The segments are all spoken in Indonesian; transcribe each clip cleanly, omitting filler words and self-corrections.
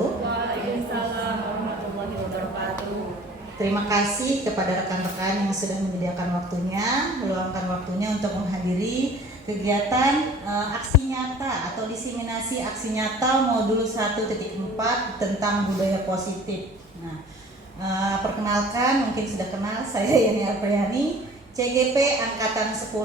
wabarakatuh. Waalaikumsalam warahmatullahi wabarakatuh. Terima kasih kepada rekan-rekan yang sudah menyediakan waktunya, meluangkan waktunya untuk menghadiri kegiatan aksi nyata atau diseminasi aksi nyata modul 1.4 tentang budaya positif. Nah, perkenalkan, mungkin sudah kenal, saya Yani Apriyani, CGP Angkatan 10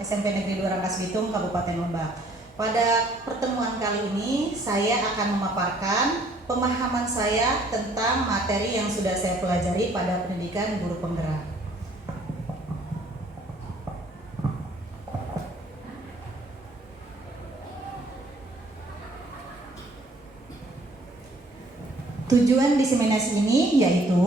SMP Negeri 2 Rangkas Bitung, Kabupaten Lebak. Pada pertemuan kali ini, saya akan memaparkan pemahaman saya tentang materi yang sudah saya pelajari pada pendidikan guru penggerak. Tujuan diseminasi ini yaitu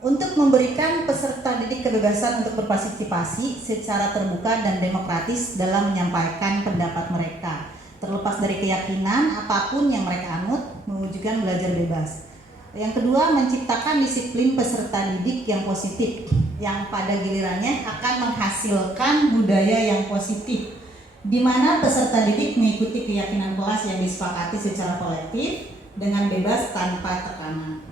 untuk memberikan peserta didik kebebasan untuk berpartisipasi secara terbuka dan demokratis dalam menyampaikan pendapat mereka, terlepas dari keyakinan apapun yang mereka anut, mewujudkan belajar bebas. Yang kedua, menciptakan disiplin peserta didik yang positif, yang pada gilirannya akan menghasilkan budaya yang positif, di mana peserta didik mengikuti keyakinan kelas yang disepakati secara kolektif dengan bebas tanpa tekanan.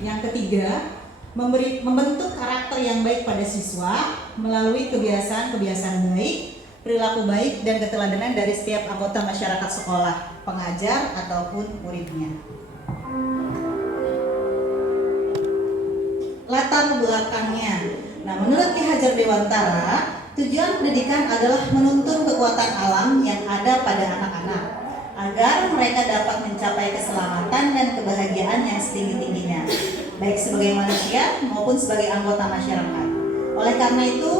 Yang ketiga, membentuk karakter yang baik pada siswa melalui kebiasaan-kebiasaan baik, perilaku baik, dan keteladanan dari setiap anggota masyarakat sekolah, pengajar, ataupun muridnya. Latar belakangnya. Nah, menurut Ki Hajar Dewantara, tujuan pendidikan adalah menuntun kekuatan alam yang ada pada anak-anak agar mereka dapat mencapai keselamatan dan kebahagiaan yang setinggi-tingginya, baik sebagai manusia maupun sebagai anggota masyarakat. Oleh karena itu,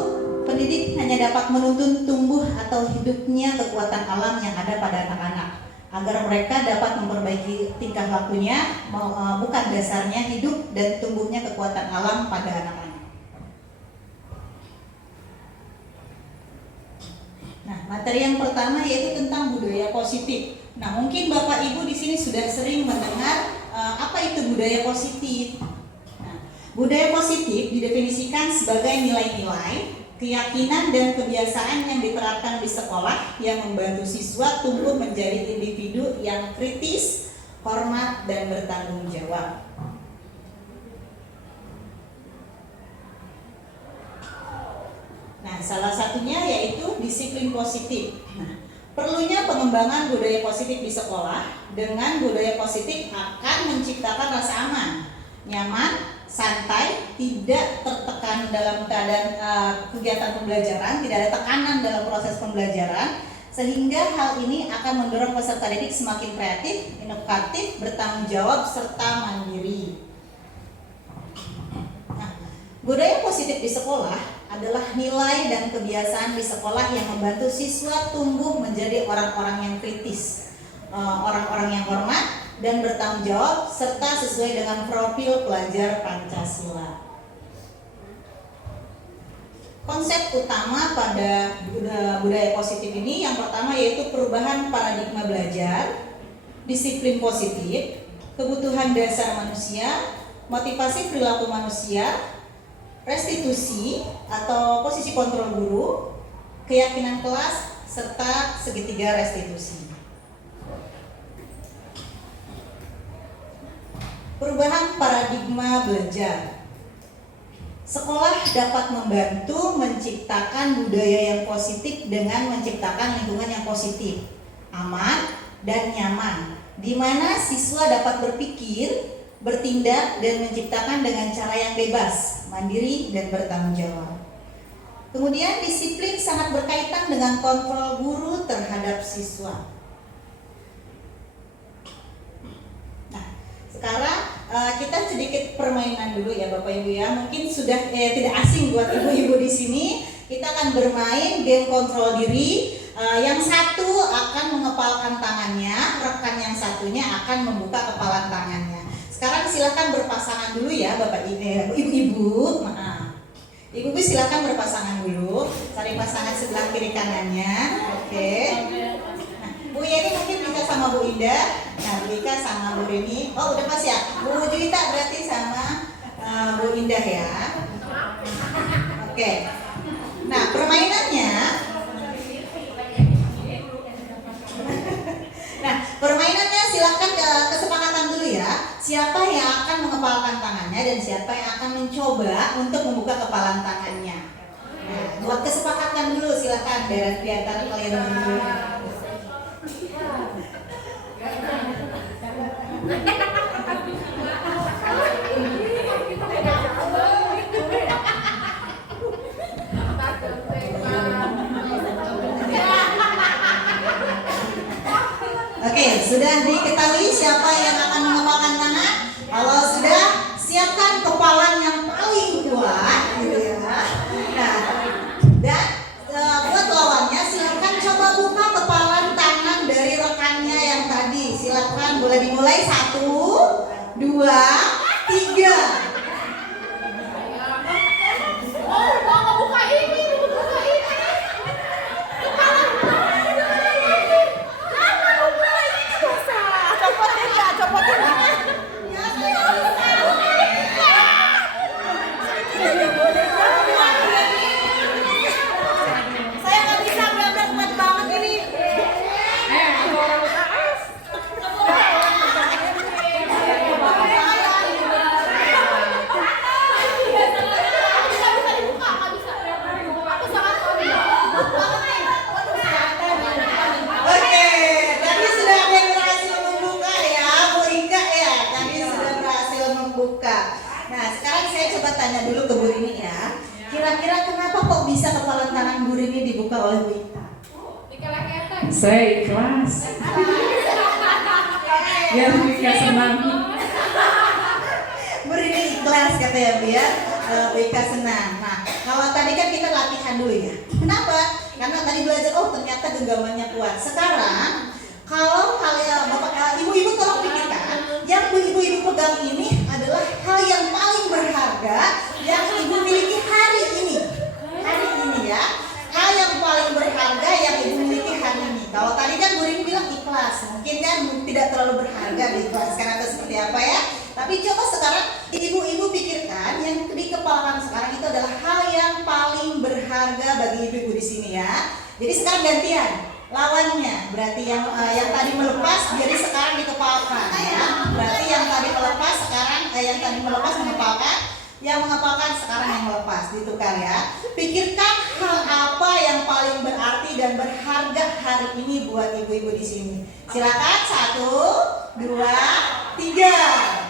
pendidik hanya dapat menuntun tumbuh atau hidupnya kekuatan alam yang ada pada anak-anak, agar mereka dapat memperbaiki tingkah lakunya, bukan dasarnya hidup dan tumbuhnya kekuatan alam pada anak-anak. Nah, materi yang pertama yaitu tentang budaya positif. Nah, mungkin Bapak Ibu di sini sudah sering mendengar apa itu budaya positif. Nah, budaya positif didefinisikan sebagai nilai-nilai, keyakinan dan kebiasaan yang diterapkan di sekolah yang membantu siswa tumbuh menjadi individu yang kritis, hormat, dan bertanggung jawab. Nah, salah satunya yaitu disiplin positif. Nah, perlunya pengembangan budaya positif di sekolah. Dengan budaya positif akan menciptakan rasa aman, nyaman, santai, tidak tertekan dalam keadaan kegiatan pembelajaran, tidak ada tekanan dalam proses pembelajaran, sehingga hal ini akan mendorong peserta didik semakin kreatif, inovatif, bertanggung jawab, serta mandiri. Nah, budaya positif di sekolah adalah nilai dan kebiasaan di sekolah yang membantu siswa tumbuh menjadi orang-orang yang kritis, orang-orang yang hormat dan bertanggung jawab, serta sesuai dengan profil pelajar Pancasila. Konsep utama pada budaya positif ini yang pertama yaitu perubahan paradigma belajar, disiplin positif, kebutuhan dasar manusia, motivasi perilaku manusia, restitusi atau posisi kontrol guru, keyakinan kelas, serta segitiga restitusi. Perubahan paradigma belajar. Sekolah dapat membantu menciptakan budaya yang positif dengan menciptakan lingkungan yang positif, aman, dan nyaman, di mana siswa dapat berpikir, bertindak, dan menciptakan dengan cara yang bebas, mandiri, dan bertanggung jawab. Kemudian disiplin sangat berkaitan dengan kontrol guru terhadap siswa. Nah, sekarang kita sedikit permainan dulu ya Bapak Ibu ya. Mungkin sudah tidak asing buat ibu-ibu di sini. Kita akan bermain game kontrol diri. Yang satu akan mengepalkan tangannya, rekan yang satunya akan membuka kepalan tangannya. Sekarang silakan berpasangan dulu ya Bapak Ibu-ibu. Ibu-ibu silakan berpasangan dulu. Cari pasangan sebelah kiri kanannya. Oke. Nah, Bu Yeni mungkin bisa sama Bu Indah. Nah, Bu Ika sama Bu Rini. Oh, udah pas ya. Bu Juwita berarti sama Bu Indah ya. Oke. Nah, permainannya. Nah, permainannya silakan kesepakatan mengepalkan tangannya dan siapa yang akan mencoba untuk membuka kepalan tangannya. Nah, buat kesepakatan dulu silakan di antara kalian berdua. Oke, sudah diketahui siapa yang akan mengepalkan tangan? Kalau sudah, siapkan kepalan yang paling kuat, gitu ya. Nah, dan buat lawannya silakan coba buka kepalan tangan dari rekannya yang tadi. Silakan boleh dimulai 1, 2, 3. Nah, sekarang saya coba tanya dulu ke Bu Rini ya. Kira-kira kenapa kok bisa kepalan tangan Bu Rini dibuka oleh Bu Ita? Saya ikhlas. Biar Ika senang. Bu Rini ikhlas kata ya Bu ya. Bu Ika senang. Nah, kalau tadi kan kita latihan dulu ya. Kenapa? Karena tadi belajar, oh ternyata genggamannya kuat. Sekarang kalau kalian bapak ibu-ibu tolong pikirkan, yang ibu-ibu pegang ini adalah hal yang paling berharga yang ibu miliki hari ini. Hari ini ya, hal yang paling berharga yang ibu miliki hari ini. Kalau tadi kan Bu Rini bilang ikhlas, mungkin kan tidak terlalu berharga diikhlaskan atau seperti apa ya. Tapi coba sekarang ibu-ibu pikirkan yang dikepalakan sekarang itu adalah hal yang paling berharga bagi ibu-ibu di sini ya. Jadi sekarang gantian. Lawannya berarti yang tadi melepas jadi sekarang dikepalkan ya. Berarti yang tadi melepas sekarang yang tadi melepas mengepalkan, yang mengepalkan sekarang yang melepas, ditukar ya. Pikirkan hal apa yang paling berarti dan berharga hari ini buat ibu-ibu di sini. Silakan 1, 2, 3.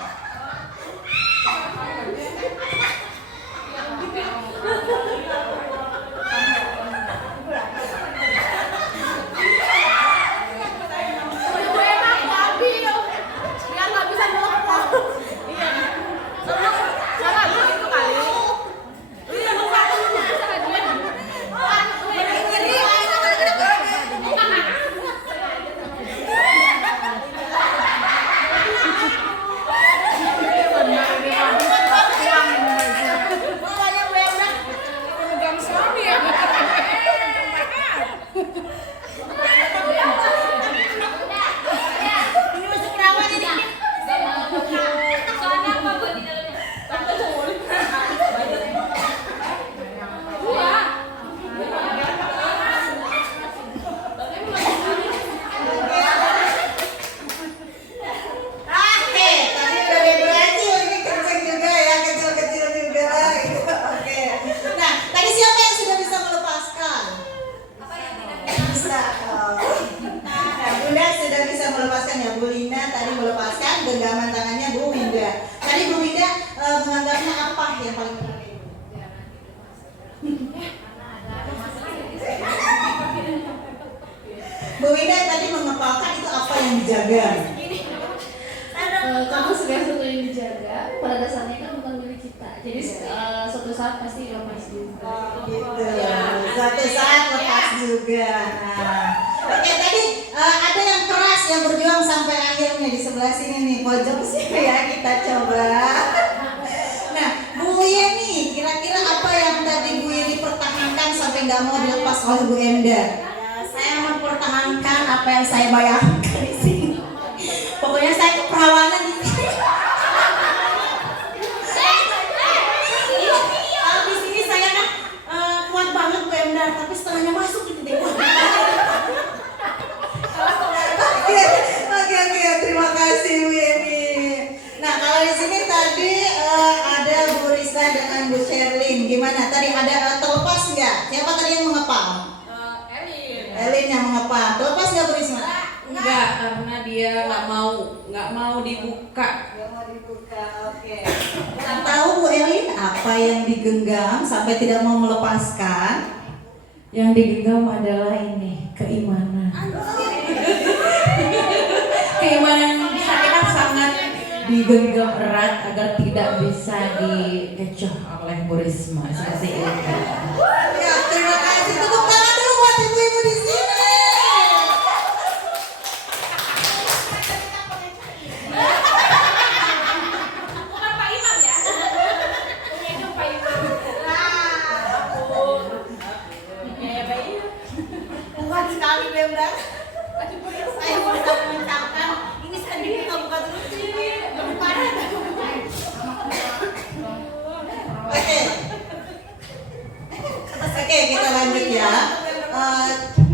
Genggaman tangannya Bu Winda. Tadi Bu Winda menganggapnya apa yang paling penting? Bu Winda tadi mengepalkan itu apa yang dijaga? Karena segala sesuatu yang dijaga pada dasarnya kan bukan milik kita. Jadi suatu saat pasti lepas juga. Gitu. Suatu saat lepas juga. Nah, oke, tadi ada yang keras yang berjuang sampai akhirnya di sebelah sini nih, pojok sini ya, kita coba. Nah, Bu Yeni, kira-kira apa yang tadi Bu Yeni pertahankan sampai nggak mau dilepas oleh Bu Enda? Saya mempertahankan apa yang saya bayangkan di sini. Pokoknya saya keperawanan di sini. Di sini saya kan kuat banget Bu Enda, tapi setelahnya masuk gitu deh. Oke, terima kasih Bu Yeni. Nah, kalau sini tadi ada Bu Risa dengan Bu Sherlyn. Gimana? Tadi ada terlepas nggak? Siapa tadi yang mengepal? Elin yang mengepal. Terlepas nggak Bu Risma? Enggak, karena dia nggak mau dibuka. Nggak mau dibuka. Oke. Tahu Bu Elin apa yang digenggam sampai tidak mau melepaskan? Yang digenggam adalah ini, keimanan. Keimanan saya sangat digenggam erat agar tidak bisa dikecoh oleh Bu Risma seperti itu. Ya, terima kasih. Tepuk tangan dulu buat ibu-ibu di sini. Bukan Pak Imam ya? Punya Pak Imam. Ya Pak Imam. Kuat sekali Bemda. Saya berusaha mengucapkan ini sendiri nggak buka terus sih. Oke, kita lanjut ya.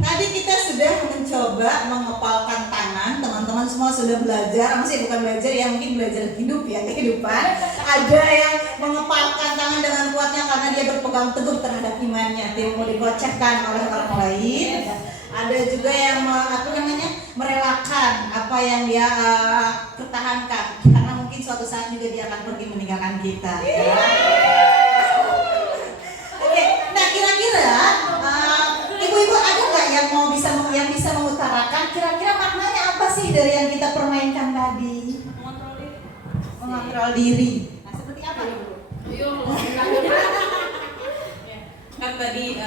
Tadi kita sudah mencoba mengepalkan tangan. Teman-teman semua sudah belajar. Maksudnya bukan belajar ya, mungkin belajar hidup ya, kehidupan. Ada yang mengepalkan tangan dengan kuatnya karena dia berpegang teguh terhadap imannya, tidak mau dikocekkan oleh orang lain. Ada juga yang merelakan apa yang dia pertahankan karena mungkin suatu saat juga dia akan pergi meninggalkan kita. Oke, nah kira-kira ibu-ibu ada nggak yang bisa mengutarakan kira-kira maknanya apa sih dari yang kita permainkan tadi? Mengontrol diri. Nah, seperti apa ibu? Kan tadi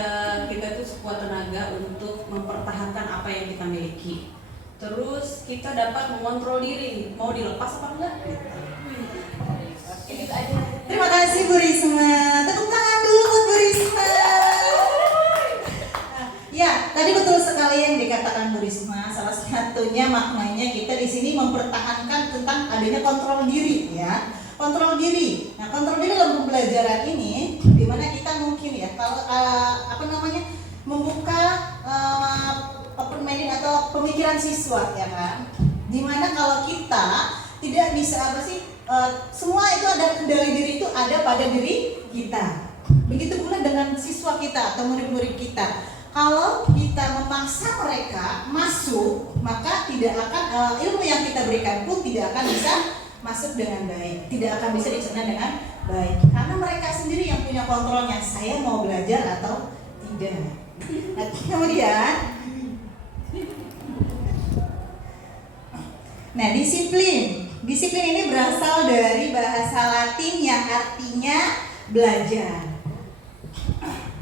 kita tuh sekuat tenaga untuk mempertahankan apa yang kita miliki. Terus kita dapat mengontrol diri, mau dilepas apa enggak? Terima kasih Bu Risma. Tepuk tangan dulu buat Bu Risma. Ya, tadi betul sekali yang dikatakan Bu Risma. Salah satunya maknanya kita di sini mempertahankan tentang adanya kontrol diri ya. Kontrol diri. Nah, kontrol diri dalam pembelajaran ini di mana kita mungkin ya kalau membuka permainan atau pemikiran siswa ya kan. Dimana kalau kita tidak bisa semua itu ada kendali diri itu ada pada diri kita. Begitu pula dengan siswa kita atau murid-murid kita. Kalau kita memaksa mereka masuk, maka tidak akan ilmu yang kita berikan pun tidak akan bisa masuk dengan baik, tidak akan bisa dicerna dengan baik. Karena mereka sendiri yang punya kontrolnya, saya mau belajar atau tidak. Nah, kemudian, nah disiplin ini berasal dari bahasa Latin yang artinya belajar.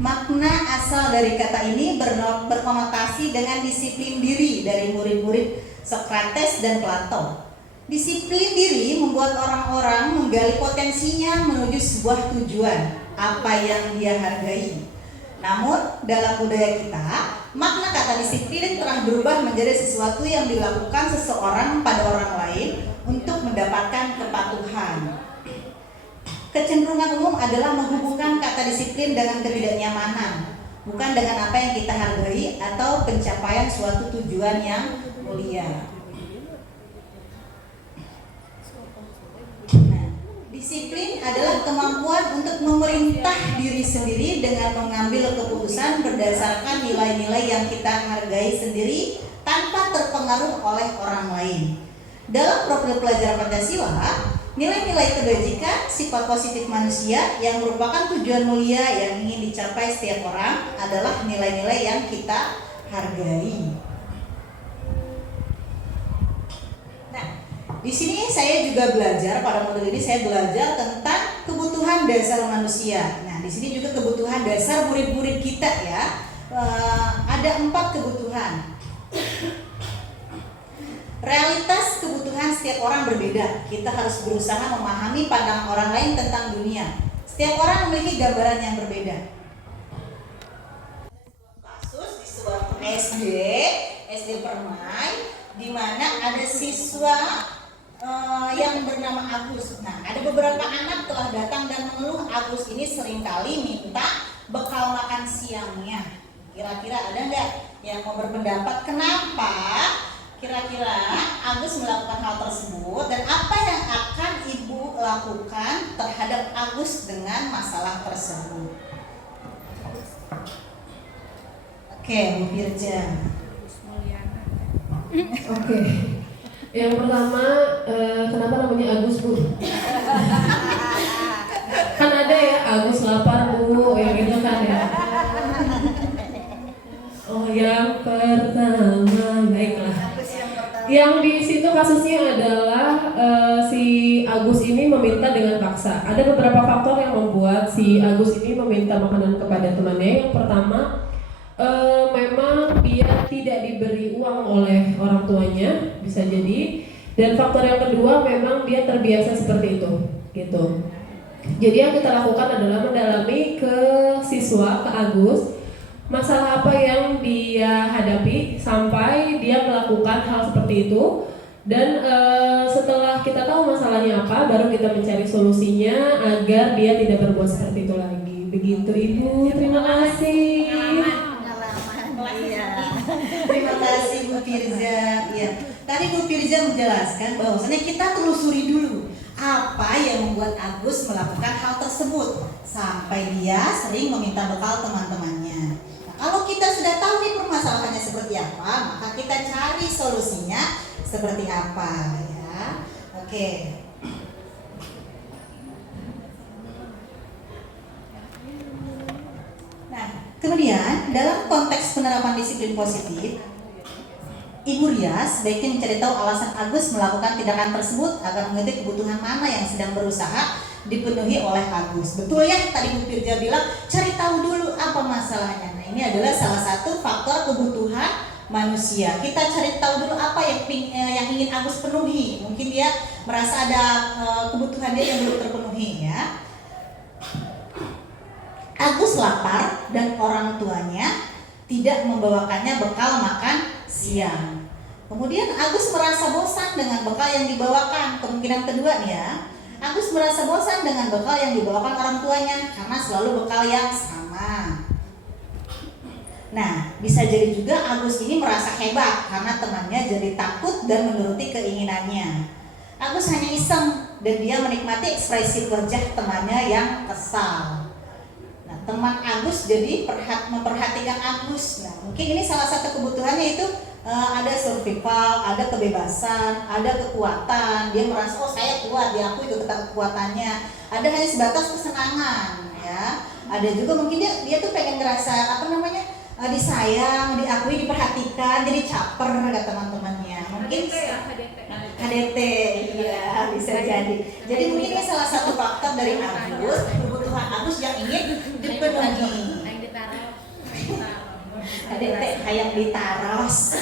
Makna asal dari kata ini berkonotasi dengan disiplin diri dari murid-murid Sokrates dan Plato. Disiplin diri membuat orang-orang menggali potensinya menuju sebuah tujuan, apa yang dia hargai. Namun, dalam budaya kita, makna kata disiplin telah berubah menjadi sesuatu yang dilakukan seseorang pada orang lain untuk mendapatkan kepatuhan. Kecenderungan umum adalah menghubungkan kata disiplin dengan ketidaknyamanan, bukan dengan apa yang kita hargai atau pencapaian suatu tujuan yang mulia. Disiplin adalah kemampuan untuk memerintah diri sendiri dengan mengambil keputusan berdasarkan nilai-nilai yang kita hargai sendiri tanpa terpengaruh oleh orang lain. Dalam profil pelajaran Pancasila, nilai-nilai kebajikan, sifat positif manusia yang merupakan tujuan mulia yang ingin dicapai setiap orang adalah nilai-nilai yang kita hargai. Di sini saya juga belajar, pada modul ini saya belajar tentang kebutuhan dasar manusia. Nah, di sini juga kebutuhan dasar murid-murid kita ya. Ada 4 kebutuhan. Realitas kebutuhan setiap orang berbeda. Kita harus berusaha memahami pandangan orang lain tentang dunia. Setiap orang memiliki gambaran yang berbeda. Kasus di sebuah SD Permai, di mana ada siswa yang bernama Agus. Nah, ada beberapa anak telah datang dan mengeluh Agus ini seringkali minta bekal makan siangnya. Kira-kira ada nggak yang mau berpendapat kenapa kira-kira Agus melakukan hal tersebut dan apa yang akan ibu lakukan terhadap Agus dengan masalah tersebut? Oke, Bu Firja. Oke. Yang pertama, kenapa namanya Agus, Bu? Kan ada ya Agus lapar, Bu, yang gitu kan ya. Oh, yang pertama, baiklah. Yang di situ kasusnya adalah si Agus ini meminta dengan paksa. Ada beberapa faktor yang membuat si Agus ini meminta makanan kepada temannya. Yang pertama, memang dia tidak diberi uang oleh orang tuanya, bisa jadi. Dan faktor yang kedua, memang dia terbiasa seperti itu, gitu. Jadi yang kita lakukan adalah mendalami ke siswa, ke Agus, masalah apa yang dia hadapi sampai dia melakukan hal seperti itu. Dan setelah kita tahu masalahnya apa, baru kita mencari solusinya agar dia tidak berbuat seperti itu lagi. Begitu Ibu, terima kasih. Iya. Terima kasih Bu Firza. Ya. Tadi Bu Firza menjelaskan bahwasanya kita telusuri dulu apa yang membuat Agus melakukan hal tersebut sampai dia sering meminta bekal teman-temannya. Nah, kalau kita sudah tahu nih permasalahannya seperti apa, maka kita cari solusinya seperti apa ya. Oke. Nah, kemudian dalam konteks penerapan disiplin positif, Ibu Ria sebaiknya mencari tahu alasan Agus melakukan tindakan tersebut agar mengetahui kebutuhan mana yang sedang berusaha dipenuhi oleh Agus. Betul ya, tadi Bu Firja bilang cari tahu dulu apa masalahnya. Nah, ini adalah salah satu faktor kebutuhan manusia. Kita cari tahu dulu apa yang ingin Agus penuhi. Mungkin dia merasa ada kebutuhan dia yang belum terpenuhi ya. Agus lapar dan orang tuanya tidak membawakannya bekal makan siang. Kemudian Agus merasa bosan dengan bekal yang dibawakan. Kemungkinan kedua nih ya, Agus merasa bosan dengan bekal yang dibawakan orang tuanya karena selalu bekal yang sama. Nah, bisa jadi juga Agus ini merasa hebat karena temannya jadi takut dan menuruti keinginannya. Agus hanya iseng dan dia menikmati ekspresi wajah temannya yang kesal. Nah, teman Agus jadi memperhatikan Agus. Nah, mungkin ini salah satu kebutuhannya itu ada survival, ada kebebasan, ada kekuatan. Dia merasa oh saya kuat, diakui kekuatannya. Ada hanya sebatas kesenangan, ya. Ada juga mungkin dia tuh pengen ngerasa disayang, diakui, diperhatikan, jadi caper kata teman-temannya. Mungkin HDT, iya bisa jadi. Jadi mungkin ini salah satu faktor dari Agus, kebutuhan Agus yang ingin dipenuhi. HDT kayak ditaros.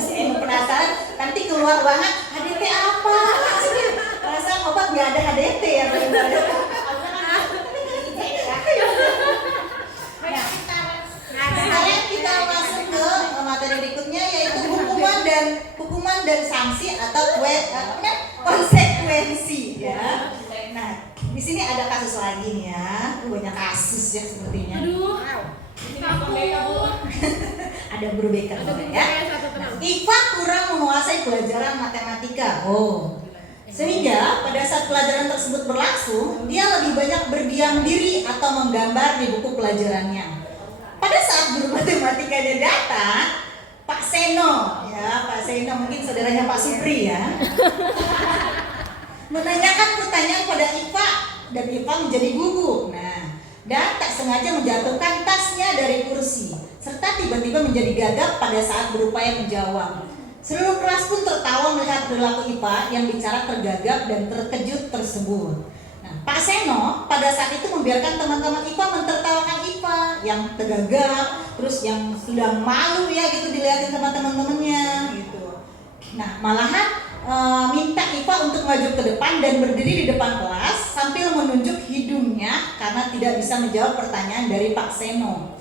Saya penasaran nanti keluar banget HDT apa? Perasaan obat nggak ada HDT ya. Sekarang kita masuk ke materi berikutnya yaitu hukuman dan sanksi atau konsekuensi ya. Nah, di sini ada kasus lagi nih ya. Banyak kasus ya sepertinya. Ada guru BK ya. Iva kurang menguasai pelajaran matematika. Sehingga pada saat pelajaran tersebut berlangsung, dia lebih banyak berdiam diri atau menggambar di buku pelajarannya. Pada saat guru matematikanya datang, Pak Seno, ya Pak Seno mungkin saudaranya Pak Supri ya, menanyakan pertanyaan pada Iva dan Iva menjadi gugup. Nah, dan tak sengaja menjatuhkan tasnya dari kursi, serta tiba-tiba menjadi gagap pada saat berupaya menjawab. Seluruh kelas pun tertawa melihat perilaku Iva yang bicara tergagap dan terkejut tersebut. Nah, Pak Seno pada saat itu membiarkan teman-teman Iva mentertawakan Iva yang tergagap, terus yang sudah malu ya gitu dilihatin sama teman-temannya gitu. Nah, malahan minta Iva untuk maju ke depan dan berdiri di depan kelas sambil menunjuk hidungnya karena tidak bisa menjawab pertanyaan dari Pak Seno.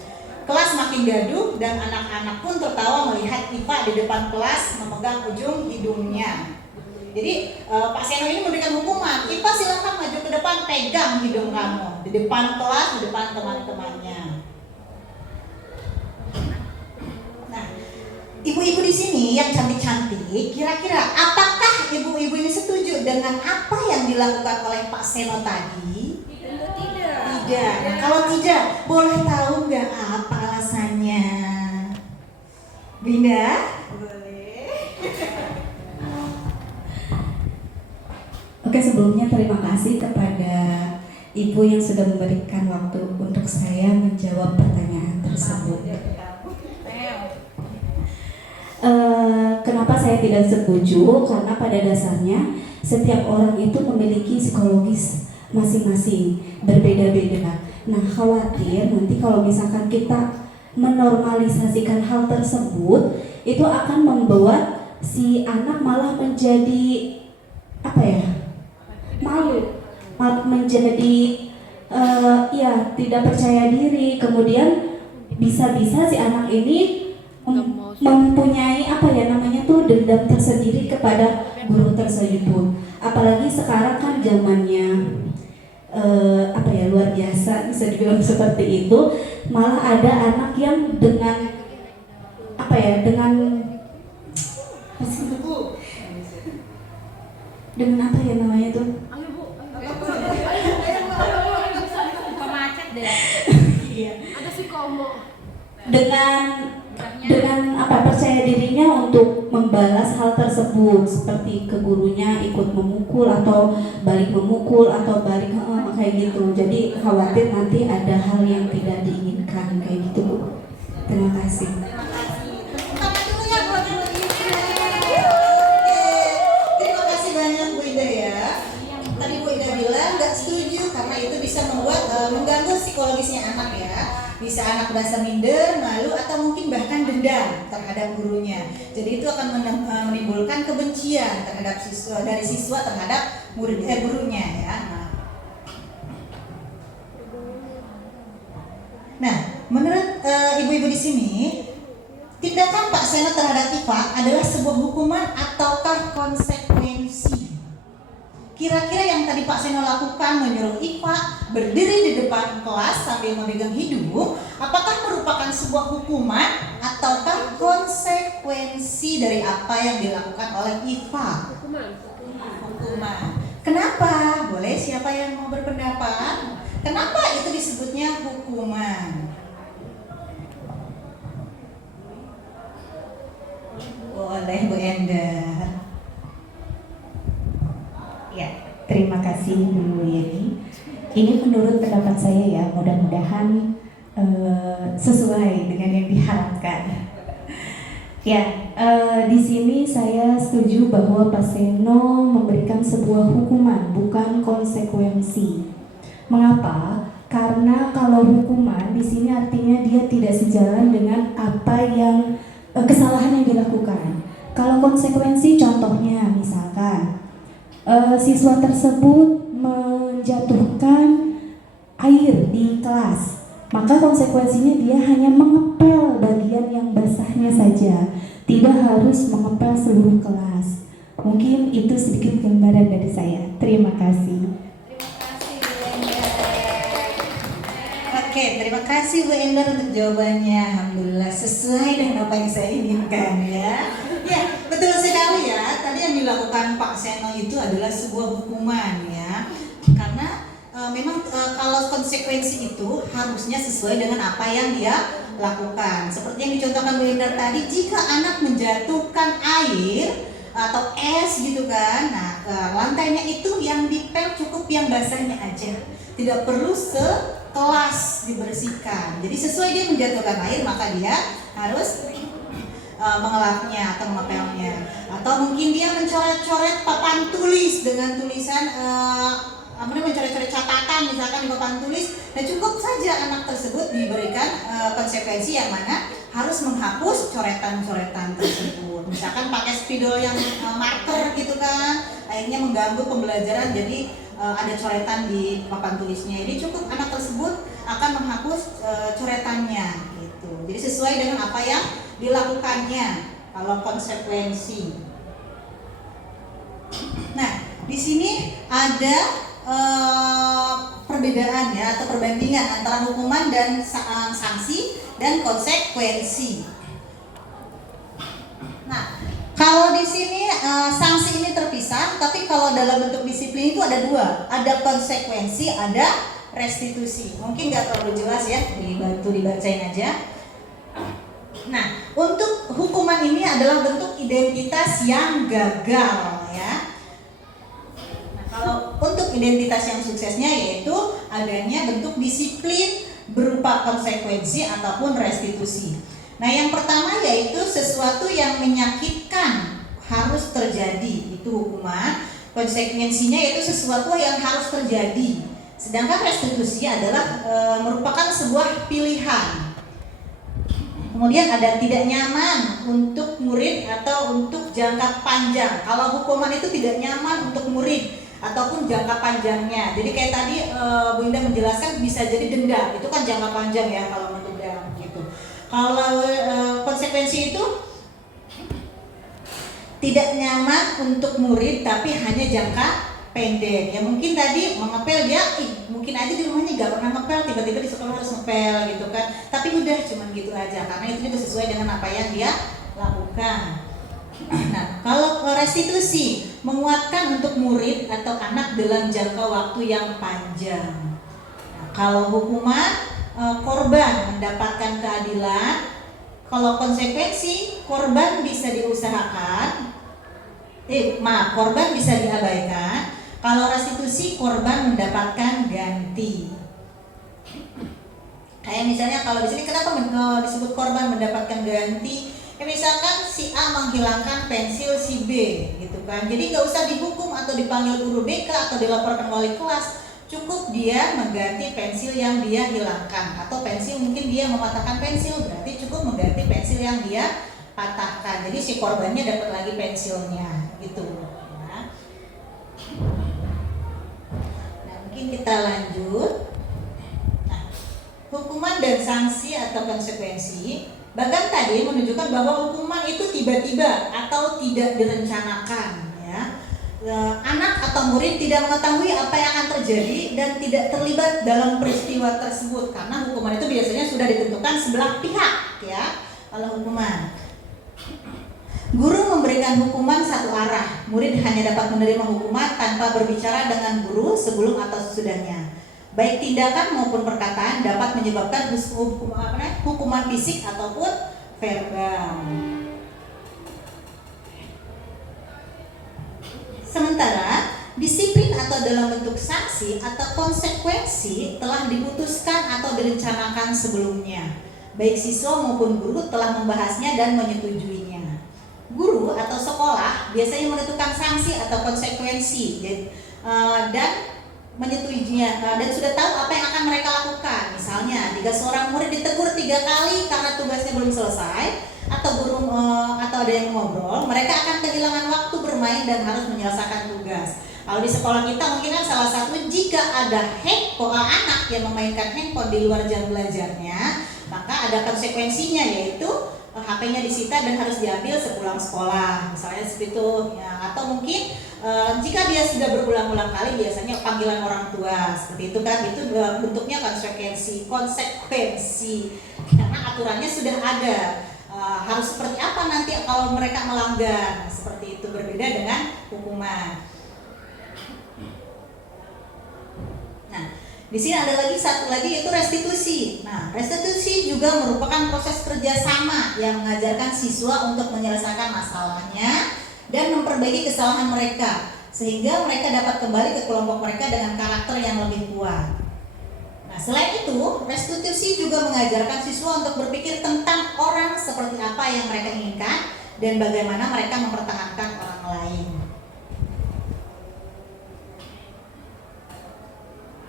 Kelas makin gaduh dan anak-anak pun tertawa melihat Iva di depan kelas memegang ujung hidungnya. Jadi Pak Seno ini memberikan hukuman, Iva silakan maju ke depan, pegang hidung kamu di depan kelas, di depan teman-temannya. Nah, ibu-ibu di sini yang cantik-cantik, kira-kira apakah ibu-ibu ini setuju dengan apa yang dilakukan oleh Pak Seno tadi? Tidak. Nah, kalau tidak, boleh tahu nggak apa alasannya? Binda? Boleh. Oke, sebelumnya terima kasih kepada Ibu yang sudah memberikan waktu untuk saya menjawab pertanyaan tersebut. Kenapa saya tidak setuju? Karena pada dasarnya setiap orang itu memiliki psikologis masing-masing, berbeda-beda. Nah, khawatir nanti kalau misalkan kita menormalisasikan hal tersebut, itu akan membuat si anak malah menjadi malu, menjadi ya tidak percaya diri. Kemudian bisa-bisa si anak ini mempunyai dendam tersendiri kepada guru tersebut. Apalagi sekarang kan zamannya luar biasa, bisa dibilang seperti itu. Malah ada anak yang dengan dengan percaya dirinya untuk membalas hal tersebut, seperti ke gurunya ikut memukul atau balik memukul atau balik kayak gitu. Jadi khawatir nanti ada hal yang tidak diinginkan kayak gitu, Bu. Terima kasih. Terima kasih banyak Bu Ida ya. Tadi Bu Ida bilang nggak setuju karena itu bisa mengganggu psikologisnya anak ya. Bisa anak merasa minder, malu, atau mungkin bahkan dendam terhadap gurunya. Jadi itu akan menimbulkan kebencian terhadap siswa terhadap gurunya ya. Nah, menurut ibu-ibu di sini, tindakan Pak Seno terhadap Iva adalah sebuah hukuman ataukah konsekuensi? Kira-kira yang tadi Pak Seno lakukan, menyuruh Iva berdiri di depan kelas sambil memegang hidung, apakah merupakan sebuah hukuman ataukah konsekuensi dari apa yang dilakukan oleh Iva? Hukuman. Kenapa? Boleh siapa yang mau berpendapat? Kenapa itu disebutnya hukuman? Boleh Bu Ender. Ya, terima kasih Bu Yeni. Ini menurut pendapat saya ya, mudah-mudahan sesuai dengan yang diharapkan. Ya, di sini saya setuju bahwa Pak Seno memberikan sebuah hukuman, bukan konsekuensi. Mengapa? Karena kalau hukuman di sini artinya dia tidak sejalan dengan apa yang kesalahan yang dilakukan. Kalau konsekuensi, contohnya misalkan siswa tersebut menjatuhkan air di kelas, maka konsekuensinya dia hanya mengepel bagian yang basahnya saja, tidak harus mengepel seluruh kelas. Mungkin itu sedikit gambaran dari saya. Terima kasih. Oke, terima kasih Bu Ender untuk jawabannya. Alhamdulillah sesuai dengan apa yang saya inginkan ya. Ya, betul sekali ya. Tadi yang dilakukan Pak Seno itu adalah sebuah hukuman ya. Karena memang kalau konsekuensi itu harusnya sesuai dengan apa yang dia lakukan. Seperti yang dicontohkan Bu Ender tadi, jika anak menjatuhkan air atau es gitu kan, nah lantainya itu yang dipel cukup yang basahnya aja, tidak perlu sekelas dibersihkan. Jadi sesuai dia menjatuhkan air, maka dia harus mengelapnya atau mengepelnya. Atau mungkin dia mencoret-coret papan tulis dengan tulisan mencoret-coret catatan misalkan di papan tulis, dan cukup saja anak tersebut diberikan konsekuensi yang mana harus menghapus coretan-coretan tersebut. Misalkan pakai spidol yang marker gitu kan, akhirnya mengganggu pembelajaran, jadi ada coretan di papan tulisnya. Jadi cukup anak tersebut akan menghapus coretannya gitu. Jadi sesuai dengan apa yang dilakukannya kalau konsekuensi. Nah, di sini ada perbedaan ya atau perbandingan antara hukuman dan sanksi dan konsekuensi. Nah, Kalau di sini sanksi ini terpisah, tapi kalau dalam bentuk disiplin itu ada dua, ada konsekuensi, ada restitusi. Mungkin nggak terlalu jelas ya, dibantu dibacain aja. Nah, untuk hukuman ini adalah bentuk identitas yang gagal ya. Nah, kalau untuk identitas yang suksesnya yaitu adanya bentuk disiplin berupa konsekuensi ataupun restitusi. Nah, yang pertama yaitu sesuatu yang menyakitkan harus terjadi, itu hukuman. Konsekuensinya yaitu sesuatu yang harus terjadi. Sedangkan restitusi adalah merupakan sebuah pilihan. Kemudian ada tidak nyaman untuk murid atau untuk jangka panjang. Kalau hukuman itu tidak nyaman untuk murid ataupun jangka panjangnya. Jadi kayak tadi Bu Indah menjelaskan bisa jadi denda, itu kan jangka panjang ya kalau menunda gitu. Kalau konsekuensi itu tidak nyaman untuk murid tapi hanya jangka pendek. Ya mungkin tadi mengepel dia, mungkin aja di rumahnya gak pernah ngepel, tiba-tiba di sekolah harus ngepel gitu kan. Tapi udah cuman gitu aja karena itu juga sesuai dengan apa yang dia lakukan. Nah, kalau restitusi menguatkan untuk murid atau anak dalam jangka waktu yang panjang. Nah, kalau hukuman korban mendapatkan keadilan, kalau konsekuensi korban bisa diusahakan, korban bisa diabaikan. Kalau restitusi korban mendapatkan ganti. Kayak misalnya kalau di sini kenapa disebut korban mendapatkan ganti? Misalkan si A menghilangkan pensil si B, gitu kan. Jadi nggak usah dihukum atau dipanggil guru BK atau dilaporkan wali kelas. Cukup dia mengganti pensil yang dia hilangkan, atau pensil mungkin dia mematahkan pensil, berarti cukup mengganti pensil yang dia patahkan. Jadi si korbannya dapat lagi pensilnya, gitu. Ya. Nah, mungkin kita lanjut. Nah, hukuman dan sanksi atau konsekuensi. Bahkan tadi menunjukkan bahwa hukuman itu tiba-tiba atau tidak direncanakan. Ya. Anak atau murid tidak mengetahui apa yang akan terjadi dan tidak terlibat dalam peristiwa tersebut karena hukuman itu biasanya sudah ditentukan sebelah pihak ya. Kalau hukuman, guru memberikan hukuman satu arah, murid hanya dapat menerima hukuman tanpa berbicara dengan guru sebelum atau sesudahnya. Baik tindakan maupun perkataan dapat menyebabkan hukuman fisik ataupun verbal. Sementara disiplin atau dalam bentuk sanksi atau konsekuensi telah diputuskan atau direncanakan sebelumnya. Baik siswa maupun guru telah membahasnya dan menyetujuinya. Guru atau sekolah biasanya menentukan sanksi atau konsekuensi dan menyetujuinya dan sudah tahu apa yang akan mereka lakukan. Misalnya, jika seorang murid ditegur 3 kali karena tugasnya belum selesai, atau guru atau ada yang ngobrol, mereka akan kehilangan waktu bermain dan harus menyelesaikan tugas. Kalau di sekolah kita mungkin kan salah satu jika ada anak yang memainkan handphone di luar jam belajarnya, maka ada konsekuensinya yaitu HP-nya disita dan harus diambil sepulang sekolah, misalnya seperti itu ya. Atau mungkin jika dia sudah berulang-ulang kali biasanya panggilan orang tua seperti itu kan, itu bentuknya konsekuensi karena aturannya sudah ada. Harus seperti apa nanti kalau mereka melanggar, seperti itu, berbeda dengan hukuman. Nah, di sini ada lagi satu lagi yaitu restitusi. Nah, restitusi juga merupakan proses kerjasama yang mengajarkan siswa untuk menyelesaikan masalahnya dan memperbaiki kesalahan mereka sehingga mereka dapat kembali ke kelompok mereka dengan karakter yang lebih kuat. Nah, selain itu, restitusi juga mengajarkan siswa untuk berpikir tentang orang seperti apa yang mereka inginkan dan bagaimana mereka mempertahankan orang lain.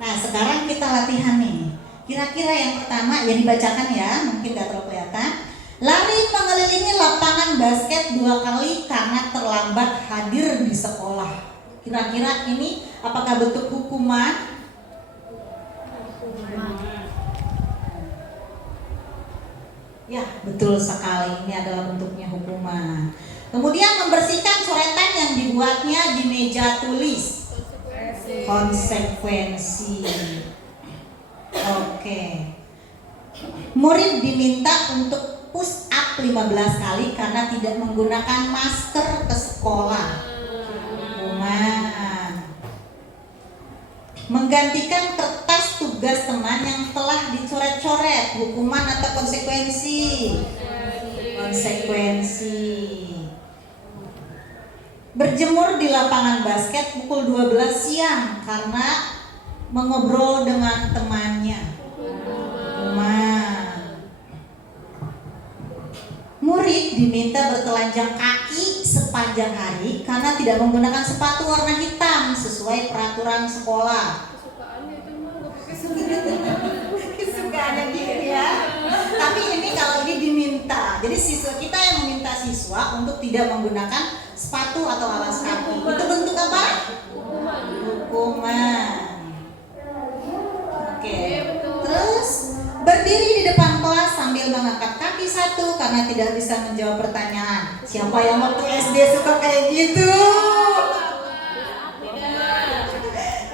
Nah, sekarang kita latihan nih. Kira-kira yang pertama ya dibacakan ya, mungkin gak terlalu kelihatan. Lari mengelilingi lapangan basket 2 kali karena terlambat hadir di sekolah. Kira-kira ini apakah bentuk hukuman? Ya, betul sekali, ini adalah bentuknya hukuman. Kemudian membersihkan coretan yang dibuatnya di meja tulis. Konsekuensi. Oke. Murid diminta untuk push up 15 kali karena tidak menggunakan masker ke sekolah. Hukuman. Menggantikan kertas tugas teman yang telah dicoret-coret. Hukuman atau konsekuensi? Konsekuensi. Berjemur di lapangan basket pukul 12 siang karena mengobrol dengan temannya. Hukuman. Murid diminta bertelanjang kaki sepanjang hari karena tidak menggunakan sepatu warna hitam sesuai peraturan sekolah. Kesukaannya dia ya. Tapi ini kalau ini diminta, jadi siswa kita yang meminta siswa untuk tidak menggunakan sepatu atau alas kaki. Itu bentuk apa? Hukuman. Oke. Terus berdiri di depan kelas sambil mengangkat kaki satu karena tidak bisa menjawab pertanyaan. Siapa yang waktu SD suka kayak gitu?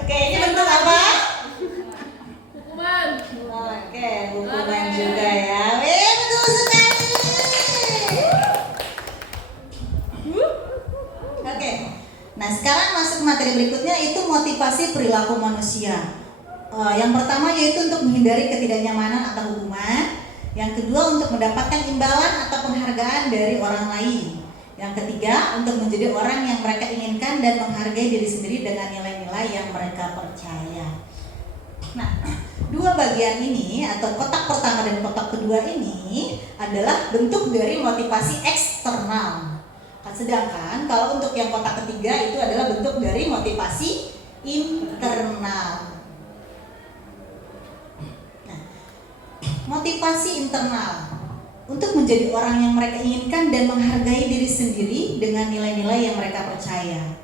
Oke, ini bentuk apa? Hukuman. Oke, hukuman juga ya. Betul sekali. Oke. Nah, sekarang masuk materi berikutnya, itu motivasi perilaku manusia. Yang pertama yaitu untuk menghindari ketidaknyamanan atau hukuman. Yang kedua untuk mendapatkan imbalan atau penghargaan dari orang lain. Yang ketiga untuk menjadi orang yang mereka inginkan dan menghargai diri sendiri dengan nilai-nilai yang mereka percaya. Nah, dua bagian ini atau kotak pertama dan kotak kedua ini adalah bentuk dari motivasi eksternal. Sedangkan kalau untuk yang kotak ketiga itu adalah bentuk dari motivasi internal. Motivasi internal untuk menjadi orang yang mereka inginkan dan menghargai diri sendiri dengan nilai-nilai yang mereka percaya.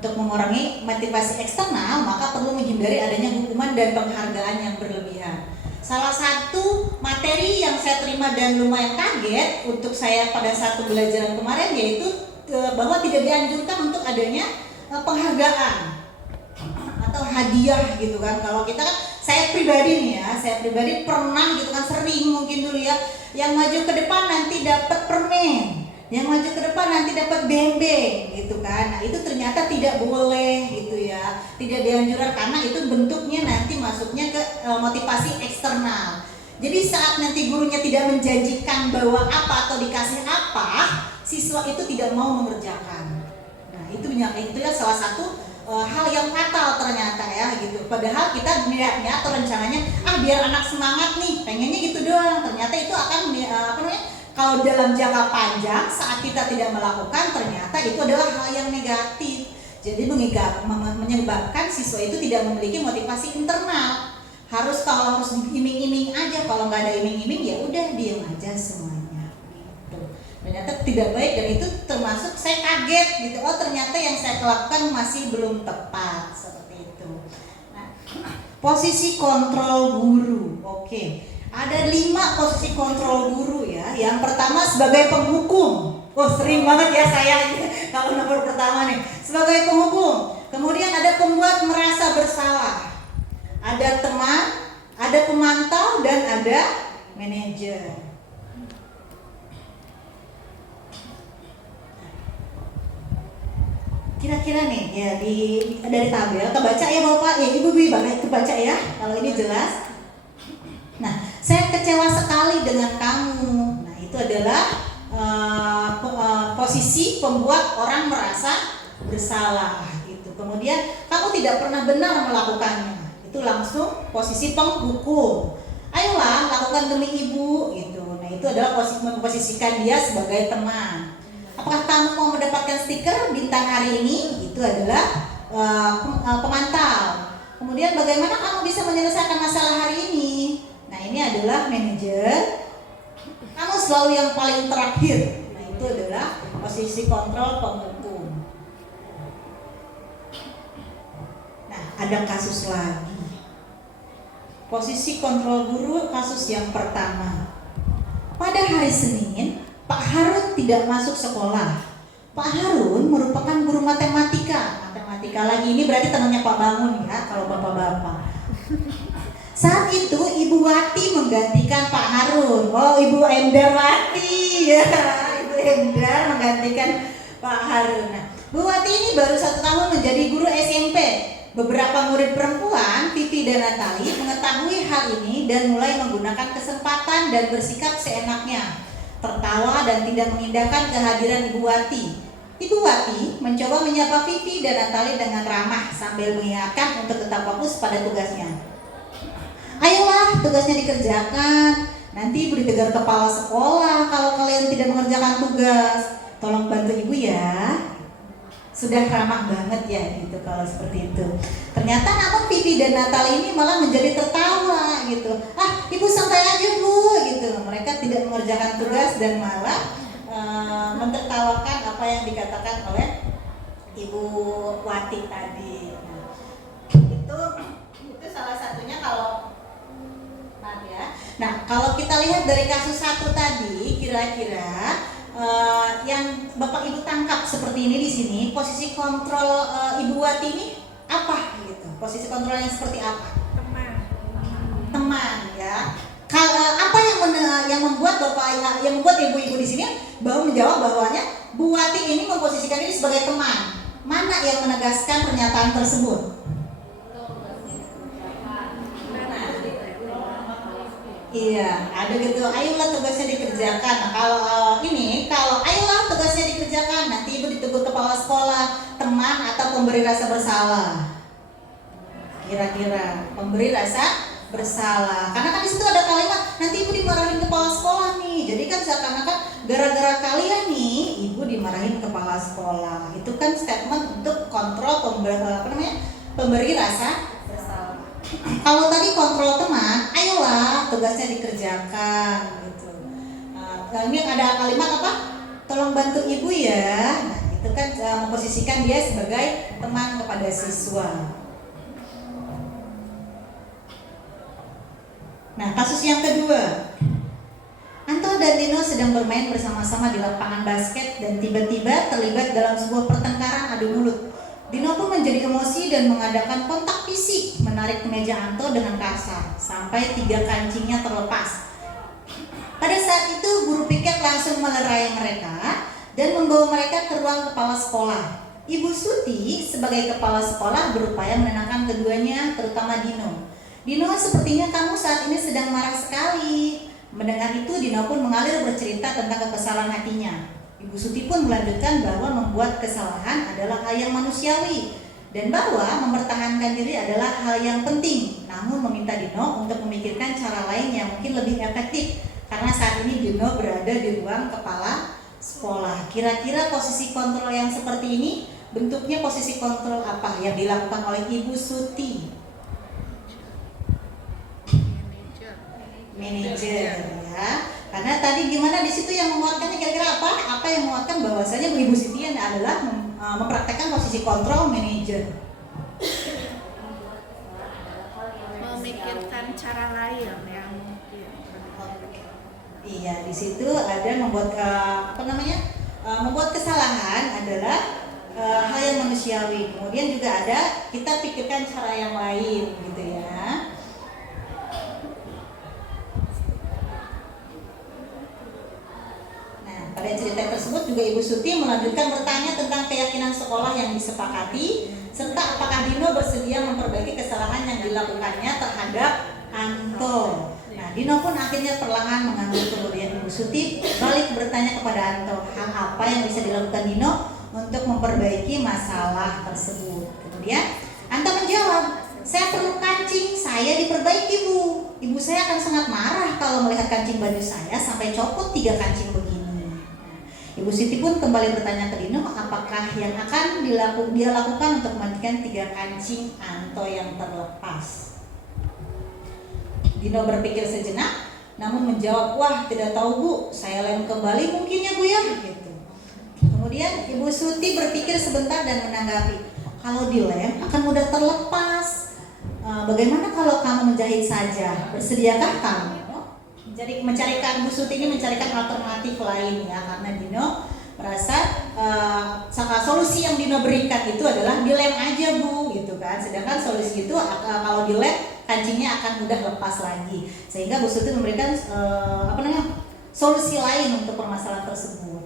Untuk mengurangi motivasi eksternal, maka perlu menghindari adanya hukuman dan penghargaan yang berlebihan. Salah satu materi yang saya terima dan lumayan kaget untuk saya pada saat pembelajaran kemarin yaitu bahwa tidak dianjurkan untuk adanya penghargaan atau hadiah gitu kan. Kalau kita kan, saya pribadi pernah gitu kan, sering mungkin dulu ya, yang maju ke depan nanti dapat permen, yang maju ke depan nanti dapat bembeng gitu kan. Nah, itu ternyata tidak boleh gitu ya, tidak dianjurkan karena itu bentuknya nanti masuknya ke motivasi eksternal. Jadi saat nanti gurunya tidak menjanjikan bahwa apa atau dikasih apa, siswa itu tidak mau mengerjakan. Nah, itu ya salah satu hal yang fatal ternyata ya gitu. Padahal kita niatnya atau rencananya biar anak semangat nih, pengennya gitu doang. Ternyata itu akan kalau dalam jangka panjang saat kita tidak melakukan, ternyata itu adalah hal yang negatif. Jadi menyebabkan siswa itu tidak memiliki motivasi internal. Kalau harus iming-iming aja, kalau nggak ada iming-iming ya udah diam aja semuanya. Gitu. Ternyata tidak baik dan itu termasuk saya kaget gitu. Oh, ternyata yang saya lakukan masih belum tepat seperti itu. Nah, posisi kontrol guru. Oke. Ada 5 posisi kontrol guru ya. Yang pertama sebagai penghukum. Oh, sering banget ya saya kalau nomor pertama nih. Sebagai penghukum. Kemudian ada pembuat merasa bersalah. Ada teman, ada pemantau dan ada manajer. Kira-kira nih ya dari tabel kebaca ya Bapak ya Ibu kebaca ya kalau ini jelas. Nah, saya kecewa sekali dengan kamu. Nah, itu adalah posisi pembuat orang merasa bersalah gitu. Kemudian kamu tidak pernah benar melakukannya. Itu langsung posisi penghukum. Ayolah lakukan demi ibu gitu. Nah, itu adalah memposisikan dia sebagai teman. Apakah kamu mau mendapatkan stiker bintang hari ini? Itu adalah pemantau. Kemudian bagaimana kamu bisa menyelesaikan masalah hari ini? Nah, ini adalah manajer. Kamu selalu yang paling terakhir. Nah, itu adalah posisi kontrol penghukum. Nah, ada kasus lagi. Posisi kontrol guru kasus yang pertama. Pada hari Senin, Pak Harun tidak masuk sekolah. Pak Harun merupakan guru matematika. Matematika lagi ini berarti temannya Pak Bangun ya, kalau bapak-bapak. Saat itu Ibu Wati menggantikan Pak Harun. Oh, Ibu Endar Wati ya, Ibu Endar menggantikan Pak Harun. Nah, Bu Wati ini baru 1 tahun menjadi guru SMP. Beberapa murid perempuan, Vivi dan Natali, mengetahui hal ini dan mulai menggunakan kesempatan dan bersikap seenaknya, tertawa dan tidak mengindahkan kehadiran Ibu Wati. Ibu Wati mencoba menyapa Vivi dan Natali dengan ramah sambil mengingatkan untuk tetap fokus pada tugasnya. Ayolah, tugasnya dikerjakan. Nanti Ibu ditegur kepala sekolah kalau kalian tidak mengerjakan tugas. Tolong bantu Ibu ya. Sudah ramah banget ya gitu kalau seperti itu. Ternyata namun Vivi dan Natali ini malah menjadi tertawa gitu. Ah, Ibu santai aja Bu gitu. Mereka tidak mengerjakan tugas dan malah mentertawakan apa yang dikatakan oleh Ibu Wati tadi. Nah, itu salah satunya kalau ya. Nah, kalau kita lihat dari kasus 1 tadi, kira-kira yang Bapak Ibu tangkap seperti ini di sini, posisi kontrol Ibu Wati ini apa gitu? Posisi kontrolnya seperti apa? Teman ya. Apa yang membuat yang membuat ibu-ibu di sini bahwa menjawab bahwanya Bu Wati ini memposisikan diri sebagai teman? Mana yang menegaskan pernyataan tersebut? Iya, ada gitu. Ayolah tugasnya dikerjakan. Nah, kalau ayolah tugasnya dikerjakan, nanti Ibu ditegur kepala sekolah, teman atau pemberi rasa bersalah. Kira-kira pemberi rasa bersalah. Karena kan di situ ada kalimat nanti Ibu dimarahin kepala sekolah nih. Jadi kan seakan-akan gara-gara kalian nih Ibu dimarahin kepala sekolah. Itu kan statement untuk kontrol pemberi rasa bersalah. Kalau tadi kontrol teman, ayolah tugasnya dikerjakan gitu. Nah, ini ada kalimat apa? Tolong bantu Ibu ya. Nah, itu kan memposisikan dia sebagai teman kepada siswa. Nah, kasus yang kedua. Anto dan Dino sedang bermain bersama-sama di lapangan basket dan tiba-tiba terlibat dalam sebuah pertengkaran adu mulut. Dino pun menjadi emosi dan mengadakan kontak fisik, menarik kemeja Anto dengan kasar sampai 3 kancingnya terlepas. Pada saat itu guru piket langsung melerai mereka dan membawa mereka ke ruang kepala sekolah. Ibu Suti sebagai kepala sekolah berupaya menenangkan keduanya, terutama Dino. Dino, sepertinya kamu saat ini sedang marah sekali. Mendengar itu Dino pun mengalir bercerita tentang kekesalan hatinya. Ibu Suti pun melanjutkan bahwa membuat kesalahan adalah hal yang manusiawi dan bahwa mempertahankan diri adalah hal yang penting. Namun meminta Dino untuk memikirkan cara lain yang mungkin lebih efektif karena saat ini Dino berada di ruang kepala sekolah. Kira-kira posisi kontrol yang seperti ini bentuknya posisi kontrol apa yang dilakukan oleh Ibu Suti? Manajer ya. Karena tadi gimana di situ yang menguatkannya kira-kira apa? Apa yang menguatkan bahwasanya Ibu Siti adalah mempraktekkan posisi kontrol manajer. Memikirkan cara lain yang mungkin. Iya, di situ ada membuat membuat kesalahan adalah hal yang manusiawi. Kemudian juga ada kita pikirkan cara yang lain gitu ya. Pada cerita tersebut juga Ibu Suti melanjutkan bertanya tentang keyakinan sekolah yang disepakati serta apakah Dino bersedia memperbaiki kesalahan yang dilakukannya terhadap Anto. Nah, Dino pun akhirnya perlahan mengambil, kemudian Ibu Suti balik bertanya kepada Anto hal apa yang bisa dilakukan Dino untuk memperbaiki masalah tersebut. Kemudian Anto menjawab, saya perlu kancing, saya diperbaiki Bu. Ibu saya akan sangat marah kalau melihat kancing baju saya sampai copot 3 kancing begini. Ibu Siti pun kembali bertanya ke Dino apakah yang akan dia lakukan untuk menggantikan 3 kancing Anto yang terlepas. Dino berpikir sejenak namun menjawab, wah tidak tahu Bu, saya lem kembali mungkin ya Bu ya gitu. Kemudian Ibu Suti berpikir sebentar dan menanggapi, kalau dilem akan mudah terlepas. Bagaimana kalau kamu menjahit saja? Bersediakah kamu? Jadi mencarikan Bu Suti ini mencarikan alternatif lain ya, karena Dino merasa solusi yang Dino berikan itu adalah dilem aja Bu gitu kan, sedangkan solusi itu kalau dilem kancingnya akan mudah lepas lagi. Sehingga Bu Suti memberikan solusi lain untuk permasalahan tersebut.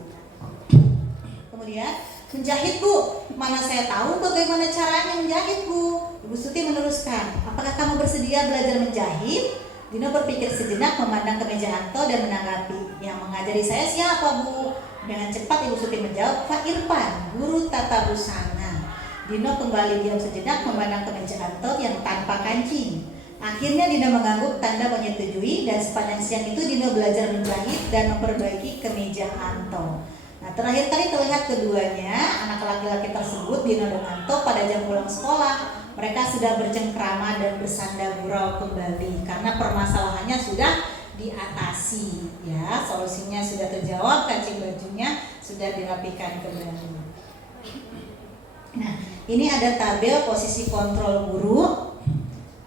Kemudian menjahit Bu, mana saya tahu bagaimana caranya menjahit Bu. Ibu Suti meneruskan, apakah kamu bersedia belajar menjahit? Dino berpikir sejenak memandang ke meja Anto dan menanggapi, yang mengajari saya siapa Bu? Dengan cepat Ibu Suti menjawab, Pak Irfan, guru tata busana. Dino kembali diam sejenak memandang ke meja Anto yang tanpa kancing. Akhirnya Dino mengangguk tanda menyetujui dan sepanjang siang itu Dino belajar menjahit dan memperbaiki kemeja Anto. Nah, terakhir kali terlihat keduanya, anak laki-laki tersebut, Dino dan Anto, pada jam pulang sekolah. Mereka sudah bercengkrama dan bersanda gurau kembali karena permasalahannya sudah diatasi, ya, solusinya sudah terjawab, kancing bajunya sudah dirapikan kembali. Nah, ini ada tabel posisi kontrol guru,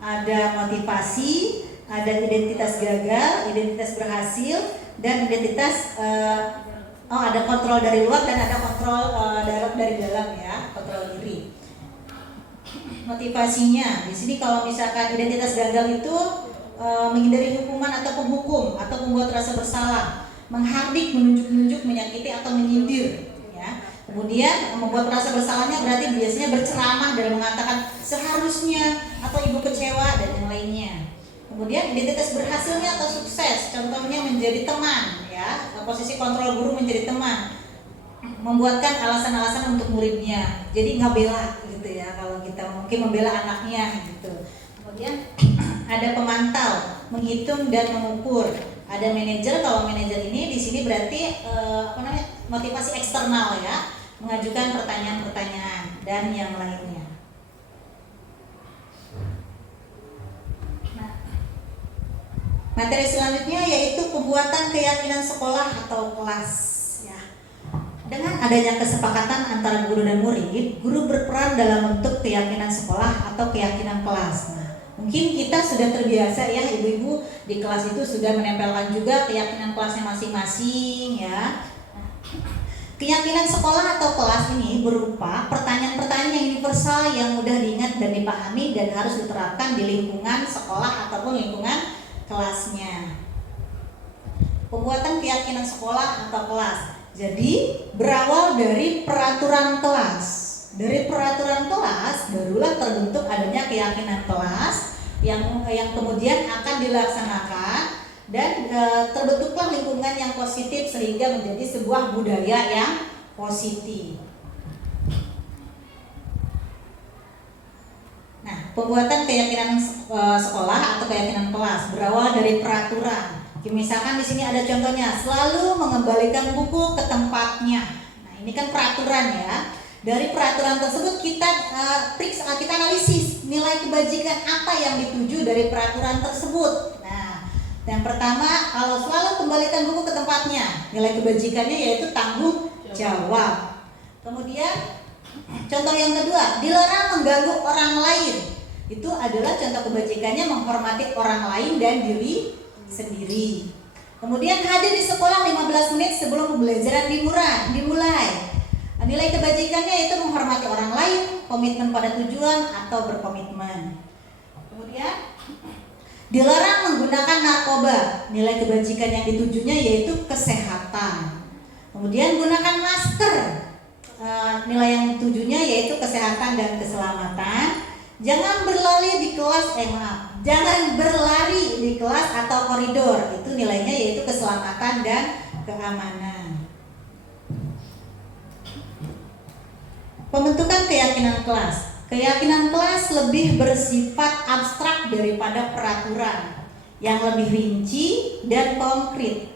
ada motivasi, ada identitas gagal, identitas berhasil, dan identitas ada kontrol dari luar dan ada kontrol dari dalam, ya, kontrol diri. Motivasinya di sini kalau misalkan identitas gagal itu menghindari hukuman atau penghukum atau membuat rasa bersalah, menghardik, menunjuk-nunjuk, menyakiti atau menyindir, ya. Kemudian membuat rasa bersalahnya berarti biasanya berceramah dan mengatakan seharusnya atau ibu kecewa dan yang lainnya. Kemudian identitas berhasilnya atau sukses, contohnya menjadi teman, ya, posisi kontrol guru menjadi teman, membuatkan alasan-alasan untuk muridnya, jadi ngebela gitu ya, kalau kita mungkin membela anaknya gitu. Kemudian ada pemantau, menghitung dan mengukur. Ada manajer, kalau manajer ini di sini berarti motivasi eksternal, ya, mengajukan pertanyaan-pertanyaan dan yang lainnya. Nah, materi selanjutnya yaitu pembuatan keyakinan sekolah atau kelas. Dengan adanya kesepakatan antara guru dan murid, guru berperan dalam bentuk keyakinan sekolah atau keyakinan kelas. Nah, mungkin kita sudah terbiasa, ya, ibu-ibu di kelas itu sudah menempelkan juga keyakinan kelasnya masing-masing, ya. Keyakinan sekolah atau kelas ini berupa pertanyaan-pertanyaan yang universal yang mudah diingat dan dipahami dan harus diterapkan di lingkungan sekolah ataupun lingkungan kelasnya. Pembuatan keyakinan sekolah atau kelas. Jadi berawal dari peraturan kelas. Dari peraturan kelas barulah terbentuk adanya keyakinan kelas yang kemudian akan dilaksanakan dan terbentuklah lingkungan yang positif sehingga menjadi sebuah budaya yang positif. Nah, pembuatan keyakinan sekolah atau keyakinan kelas berawal dari peraturan. Misalkan di sini ada contohnya, selalu mengembalikan buku ke tempatnya. Nah, ini kan peraturan, ya. Dari peraturan tersebut kita kita analisis nilai kebajikan apa yang dituju dari peraturan tersebut. Nah, yang pertama, kalau selalu kembalikan buku ke tempatnya, nilai kebajikannya yaitu tanggung jawab. Kemudian contoh yang kedua, dilarang mengganggu orang lain. Itu adalah contoh kebajikannya menghormati orang lain dan diri sendiri. Kemudian hadir di sekolah 15 menit sebelum pembelajaran dimulai. Nilai kebajikannya itu menghormati orang lain, komitmen pada tujuan atau berkomitmen. Kemudian dilarang menggunakan narkoba. Nilai kebajikan yang ditujunya yaitu kesehatan. Kemudian gunakan masker. Nilai yang ditujunya yaitu kesehatan dan keselamatan. Jangan berlari di kelas atau koridor. Itu nilainya yaitu keselamatan dan keamanan. Pembentukan keyakinan kelas. Keyakinan kelas lebih bersifat abstrak daripada peraturan, yang lebih rinci dan konkret.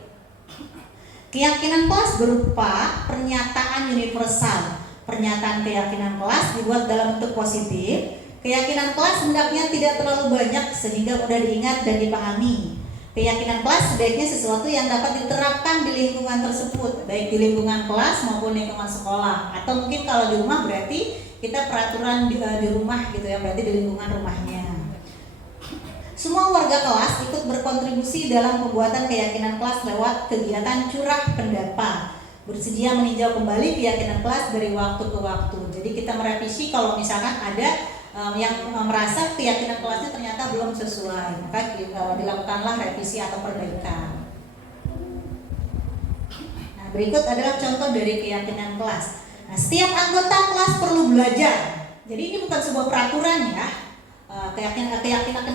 Keyakinan kelas berupa pernyataan universal. Pernyataan keyakinan kelas dibuat dalam bentuk positif. Keyakinan kelas hendaknya tidak terlalu banyak sehingga mudah diingat dan dipahami. Keyakinan kelas sebaiknya sesuatu yang dapat diterapkan di lingkungan tersebut, baik di lingkungan kelas maupun lingkungan sekolah. Atau mungkin kalau di rumah berarti kita peraturan di rumah gitu, ya, berarti di lingkungan rumahnya. Semua warga kelas ikut berkontribusi dalam pembuatan keyakinan kelas lewat kegiatan curah pendapat. Bersedia meninjau kembali keyakinan kelas dari waktu ke waktu. Jadi kita merevisi kalau misalkan ada merasa keyakinan kelasnya ternyata belum sesuai, maka dilakukanlah revisi atau perbaikan. Nah, berikut adalah contoh dari keyakinan kelas. Nah, setiap anggota kelas perlu belajar. Jadi ini bukan sebuah peraturan ya. Keyakinan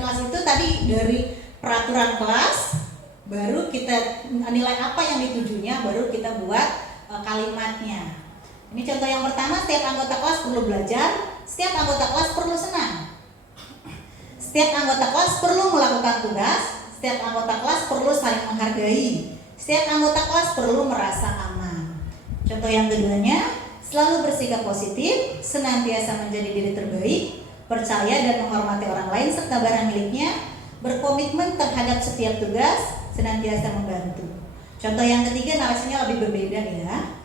kelas itu tadi dari peraturan kelas, baru kita nilai apa yang ditujunya, baru kita buat kalimatnya. Ini contoh yang pertama, setiap anggota kelas perlu belajar, setiap anggota kelas perlu senang, setiap anggota kelas perlu melakukan tugas, setiap anggota kelas perlu saling menghargai, setiap anggota kelas perlu merasa aman. Contoh yang keduanya, selalu bersikap positif, senantiasa menjadi diri terbaik, percaya dan menghormati orang lain serta barang miliknya, berkomitmen terhadap setiap tugas, senantiasa membantu. Contoh yang ketiga narasinya lebih berbeda ya.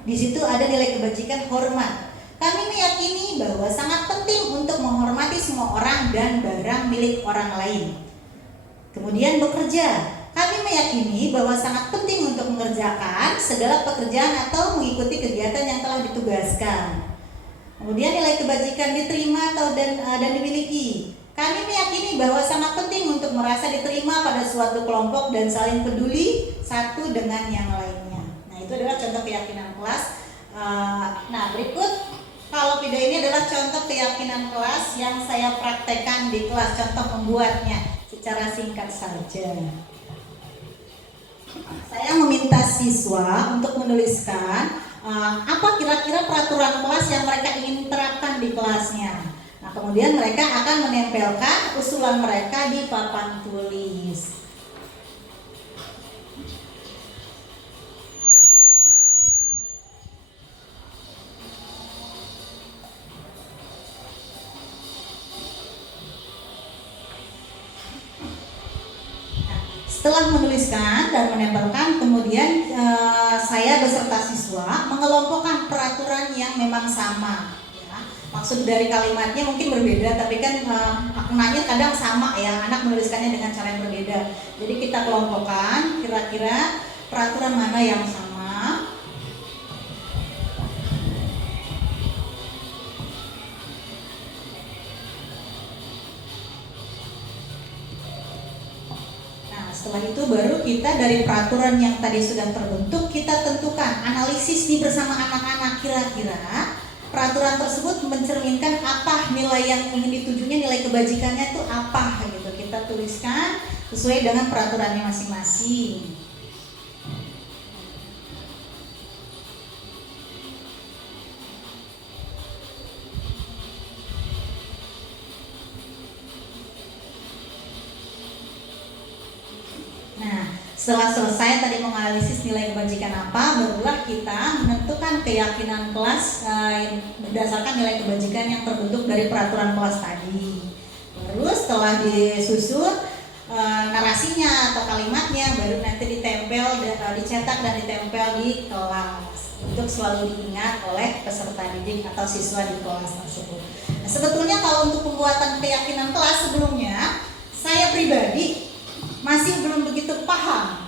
Di situ ada nilai kebajikan hormat. Kami meyakini bahwa sangat penting untuk menghormati semua orang dan barang milik orang lain. Kemudian bekerja. Kami meyakini bahwa sangat penting untuk mengerjakan segala pekerjaan atau mengikuti kegiatan yang telah ditugaskan. Kemudian nilai kebajikan diterima dan dimiliki. Kami meyakini bahwa sangat penting untuk merasa diterima pada suatu kelompok dan saling peduli satu dengan yang lainnya. Nah, itu adalah contoh keyakinan kelas. Nah, berikut kalau video ini adalah contoh keyakinan kelas yang saya praktekkan di kelas, contoh membuatnya secara singkat saja. Saya meminta siswa untuk menuliskan apa kira-kira peraturan kelas yang mereka ingin terapkan di kelasnya. Nah, kemudian mereka akan menempelkan usulan mereka di papan tulis. Setelah menuliskan dan menempelkan, kemudian saya beserta siswa mengelompokkan peraturan yang memang sama. Ya. Maksud dari kalimatnya mungkin berbeda, tapi kan maknanya kadang sama ya. Anak menuliskannya dengan cara yang berbeda. Jadi kita kelompokkan kira-kira peraturan mana yang sama. Setelah itu baru kita dari peraturan yang tadi sudah terbentuk, kita tentukan analisis nih bersama anak-anak, kira-kira peraturan tersebut mencerminkan apa nilai yang ingin ditujunya, nilai kebajikannya itu apa gitu. Kita tuliskan sesuai dengan peraturannya masing-masing. Setelah selesai tadi menganalisis nilai kebajikan apa, barulah kita menentukan keyakinan kelas berdasarkan nilai kebajikan yang terbentuk dari peraturan kelas tadi. Terus setelah disusun narasinya atau kalimatnya, baru nanti ditempel, dicetak dan ditempel di kelas untuk selalu diingat oleh peserta didik atau siswa di kelas tersebut. Nah, sebetulnya kalau untuk pembuatan keyakinan kelas sebelumnya, saya pribadi masih belum begitu paham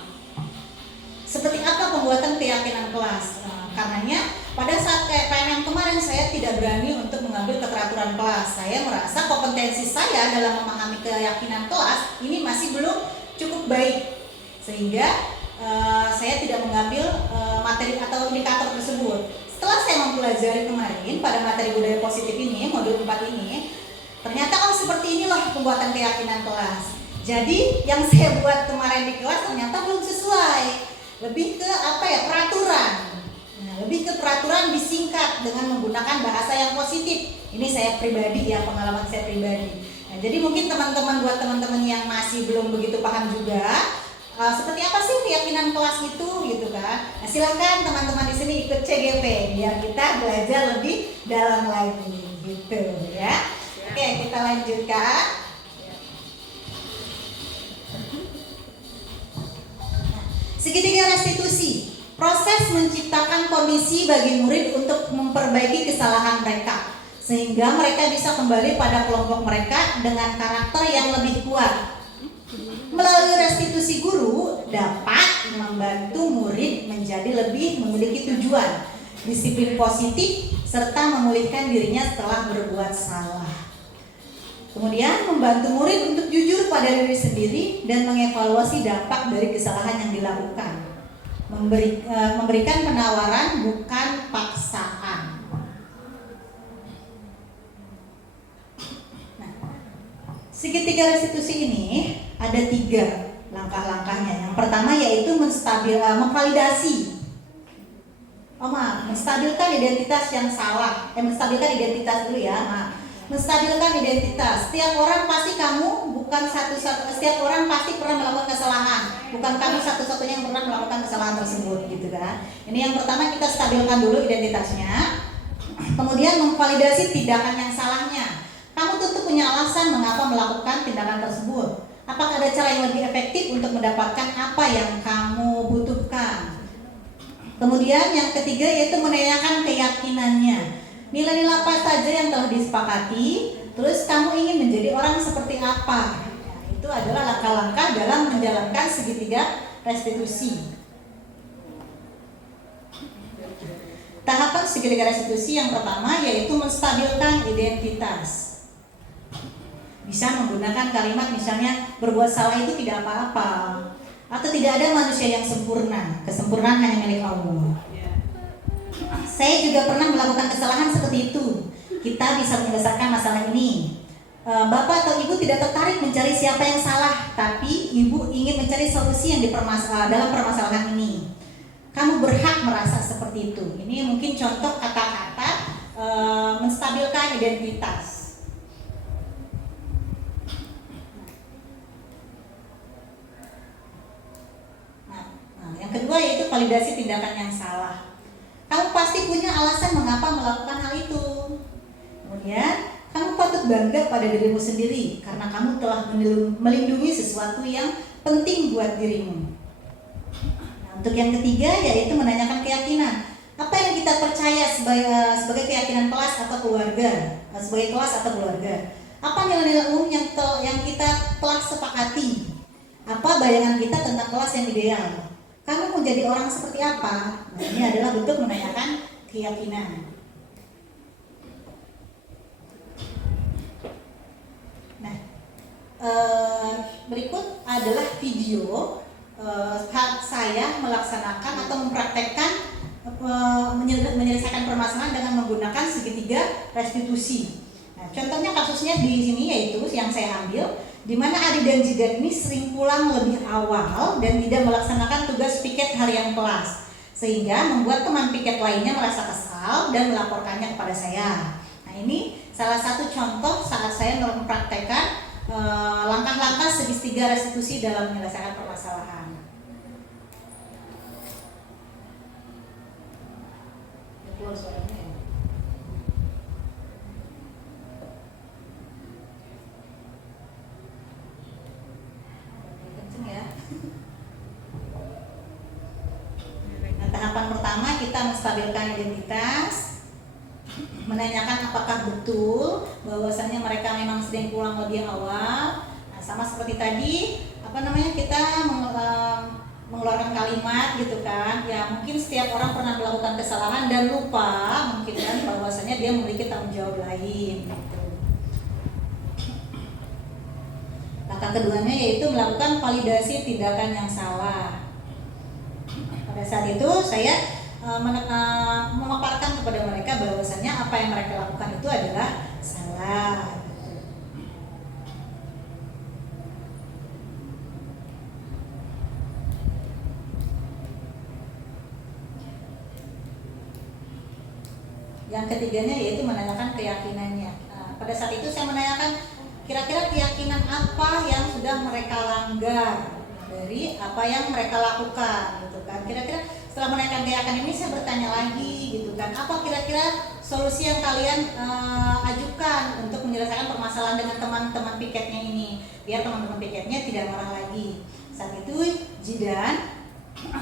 seperti apa pembuatan keyakinan kelas. Karenanya pada saat PMM kemarin saya tidak berani untuk mengambil keteraturan kelas. Saya merasa kompetensi saya dalam memahami keyakinan kelas ini masih belum cukup baik, sehingga saya tidak mengambil materi atau indikator tersebut. Setelah saya mempelajari kemarin pada materi budaya positif ini, modul 4 ini, ternyata seperti inilah pembuatan keyakinan kelas. Jadi yang saya buat kemarin di kelas ternyata belum sesuai. Lebih ke peraturan. Nah, lebih ke peraturan disingkat dengan menggunakan bahasa yang positif. Ini saya pribadi ya, pengalaman saya pribadi. Nah, jadi mungkin teman-teman buat teman-teman yang masih belum begitu paham juga, seperti apa sih keyakinan kelas itu gitu kan. Nah, silakan teman-teman di sini ikut CGP biar kita belajar lebih dalam lagi gitu ya. Oke, kita lanjutkan. Segitiga restitusi, proses menciptakan kondisi bagi murid untuk memperbaiki kesalahan mereka, sehingga mereka bisa kembali pada kelompok mereka dengan karakter yang lebih kuat. Melalui restitusi, guru dapat membantu murid menjadi lebih memiliki tujuan. disiplin positif, serta memulihkan dirinya setelah berbuat salah. Kemudian membantu murid untuk jujur pada diri sendiri dan mengevaluasi dampak dari kesalahan yang dilakukan. Memberikan penawaran bukan paksaan. Nah, segitiga restitusi ini ada 3 langkah-langkahnya. Yang pertama yaitu memvalidasi. Menstabilkan identitas yang salah. Menstabilkan identitas dulu ya, menstabilkan identitas. Setiap orang pasti setiap orang pasti pernah melakukan kesalahan. Bukan kamu satu-satunya yang pernah melakukan kesalahan tersebut, gitu kan. Ini yang pertama, kita stabilkan dulu identitasnya. Kemudian memvalidasi tindakan yang salahnya. Kamu tentu punya alasan mengapa melakukan tindakan tersebut. Apakah ada cara yang lebih efektif untuk mendapatkan apa yang kamu butuhkan? Kemudian yang ketiga yaitu menanyakan keyakinannya. Nilai-nilai apa saja yang telah disepakati, terus kamu ingin menjadi orang seperti apa? Nah, itu adalah langkah-langkah dalam menjalankan segitiga restitusi. Tahapan segitiga restitusi yang pertama yaitu menstabilkan identitas. Bisa menggunakan kalimat misalnya berbuat salah itu tidak apa-apa, atau tidak ada manusia yang sempurna, kesempurnaan hanya milik Allah. Saya juga pernah melakukan kesalahan seperti itu. Kita bisa menyelesaikan masalah ini. Bapak atau ibu tidak tertarik mencari siapa yang salah, tapi ibu ingin mencari solusi yang dalam permasalahan ini. Kamu berhak merasa seperti itu. Ini mungkin contoh kata-kata menstabilkan identitas. Yang kedua yaitu validasi tindakan yang salah. Kamu pasti punya alasan mengapa melakukan hal itu. Kemudian, kamu patut bangga pada dirimu sendiri karena kamu telah melindungi sesuatu yang penting buat dirimu. Nah, untuk yang ketiga yaitu menanyakan keyakinan. Apa yang kita percaya sebagai keyakinan kelas atau keluarga? Sebagai kelas atau keluarga. Apa nilai-nilai umum yang kita telah sepakati? Apa bayangan kita tentang kelas yang ideal? Kamu mau jadi orang seperti apa? Nah, ini adalah bentuk menanyakan keyakinan. Nah, berikut adalah video saya melaksanakan atau mempraktekkan menyelesaikan permasalahan dengan menggunakan segitiga restitusi. Nah, contohnya kasusnya di sini yaitu yang saya ambil, di mana Adi dan Jidan ini sering pulang lebih awal dan tidak melaksanakan tugas piket harian kelas, sehingga membuat teman piket lainnya merasa kesal dan melaporkannya kepada saya. Nah, ini salah satu contoh saat saya mempraktekkan langkah-langkah segitiga restitusi dalam menyelesaikan permasalahan. Keluar suaranya ya. Nah, tahapan pertama kita menstabilkan identitas, menanyakan apakah betul bahwasannya mereka memang sering pulang lebih awal. Nah, sama seperti tadi, kita mengeluarkan kalimat gitu kan. Ya, mungkin setiap orang pernah melakukan kesalahan dan lupa mungkin kan bahwasannya dia memiliki tanggung jawab lain gitu. Langkah keduanya yaitu melakukan validasi tindakan yang salah. Pada saat itu saya memaparkan kepada mereka bahwasannya apa yang mereka lakukan itu adalah salah. Yang ketiganya yaitu menanyakan keyakinannya. Pada saat itu saya menanyakan kira-kira keyakinan apa yang sudah mereka langgar dari apa yang mereka lakukan gitu kan. Kira-kira setelah menanyakan keyakinan ini saya bertanya lagi gitu kan, apa kira-kira solusi yang kalian ajukan untuk menyelesaikan permasalahan dengan teman-teman piketnya ini, biar teman-teman piketnya tidak marah lagi. Saat itu Jidan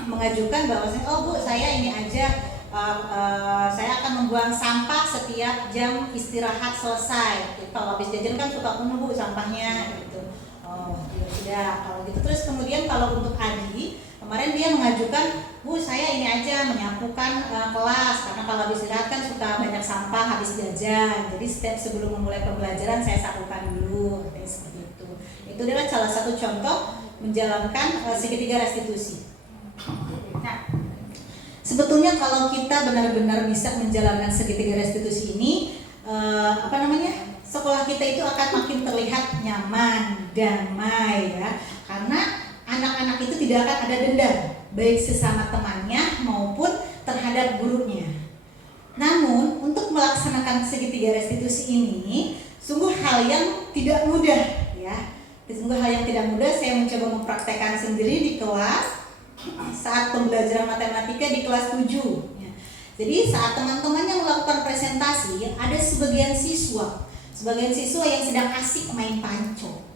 mengajukan bahwasanya, oh Bu, saya ini aja, saya akan membuang sampah setiap jam istirahat selesai. Kalau habis jajan kan suka penuh Bu sampahnya gitu. Oh ya sudah kalau gitu. Terus kemudian kalau untuk Adi Kemarin dia mengajukan, Bu saya ini aja menyapukan kelas karena kalau habis istirahat kan suka banyak sampah habis jajan. Jadi setiap sebelum memulai pembelajaran saya sapukan dulu, katanya seperti itu. Itu adalah salah satu contoh menjalankan segitiga restitusi. Nah, sebetulnya kalau kita benar-benar bisa menjalankan segitiga restitusi ini, sekolah kita itu akan makin terlihat nyaman, damai ya, karena anak-anak itu tidak akan ada dendam, baik sesama temannya maupun terhadap gurunya. Namun untuk melaksanakan segitiga restitusi ini sungguh hal yang tidak mudah ya. Sungguh hal yang tidak mudah. Saya mencoba mempraktekkan sendiri di kelas saat pembelajaran matematika di kelas 7 ya. Jadi saat teman-temannya melakukan presentasi, ada sebagian siswa yang sedang asik main panco.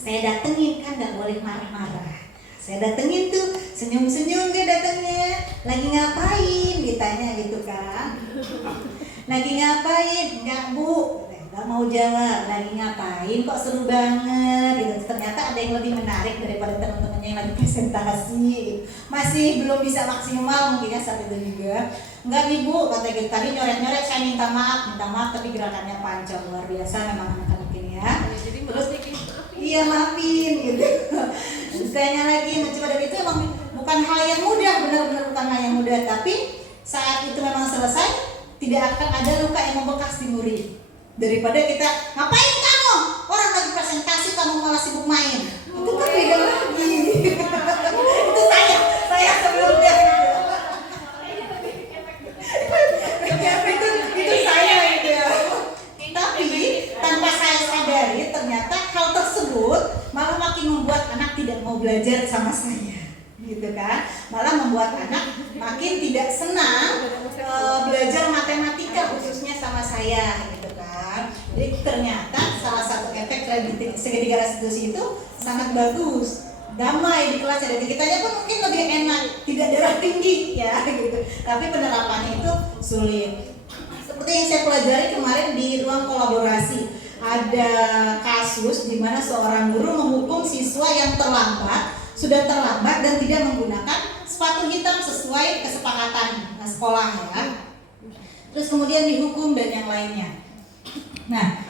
Saya datengin kan, gak boleh marah-marah. Saya datengin tuh, senyum-senyum dia datengnya. Lagi ngapain? Ditanya gitu kan. Lagi ngapain? Enggak Bu, gak mau jawab. Lagi ngapain? Kok seru banget gitu. Ternyata ada yang lebih menarik daripada teman-temannya yang lagi presentasi. Masih belum bisa maksimal mungkin ya saat itu juga. Enggak nih Bu, kata gitu. Tadi nyoret-nyoret saya minta maaf tapi gerakannya panjang luar biasa memang anak-anak ini ya. Jadi Terus iya maafin gitu. Ditanya lagi mencoba, dan itu emang bukan hal yang mudah, benar-benar bukan hal yang mudah. Tapi saat itu memang selesai, tidak akan ada luka yang membekas di murid. Daripada kita ngapain kamu? Orang lagi presentasi kamu malah sibuk main. Itu kan beda lagi. Itu saya sebelumnya. itu saya gitu ya. Tapi tanpa saya sadari ternyata hal tersebut malah makin membuat anak tidak mau belajar sama saya, gitu kan? Malah membuat anak makin tidak senang belajar matematika khususnya sama saya, gitu kan? Jadi ternyata salah satu efek segitiga restitusi itu sangat bagus. Damai di kelas, jadi kitanya pun mungkin lebih enak, tidak darah tinggi ya, gitu. Tapi penerapannya itu sulit. Seperti yang saya pelajari kemarin di ruang kolaborasi, ada kasus di mana seorang guru menghukum siswa yang sudah terlambat dan tidak menggunakan sepatu hitam sesuai kesepakatan sekolah ya. Terus kemudian dihukum dan yang lainnya. Nah,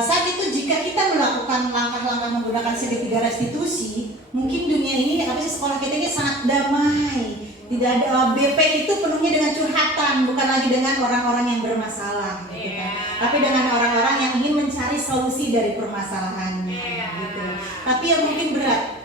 saat itu jika kita melakukan langkah-langkah menggunakan segitiga restitusi, mungkin dunia ini sekolah kita ini sangat damai. Tidak ada BP itu penuhnya dengan curhatan, bukan lagi dengan orang-orang yang bermasalah, gitu kan. Tapi dengan orang-orang yang ingin mencari solusi dari permasalahannya, gitu. Tapi yang mungkin berat.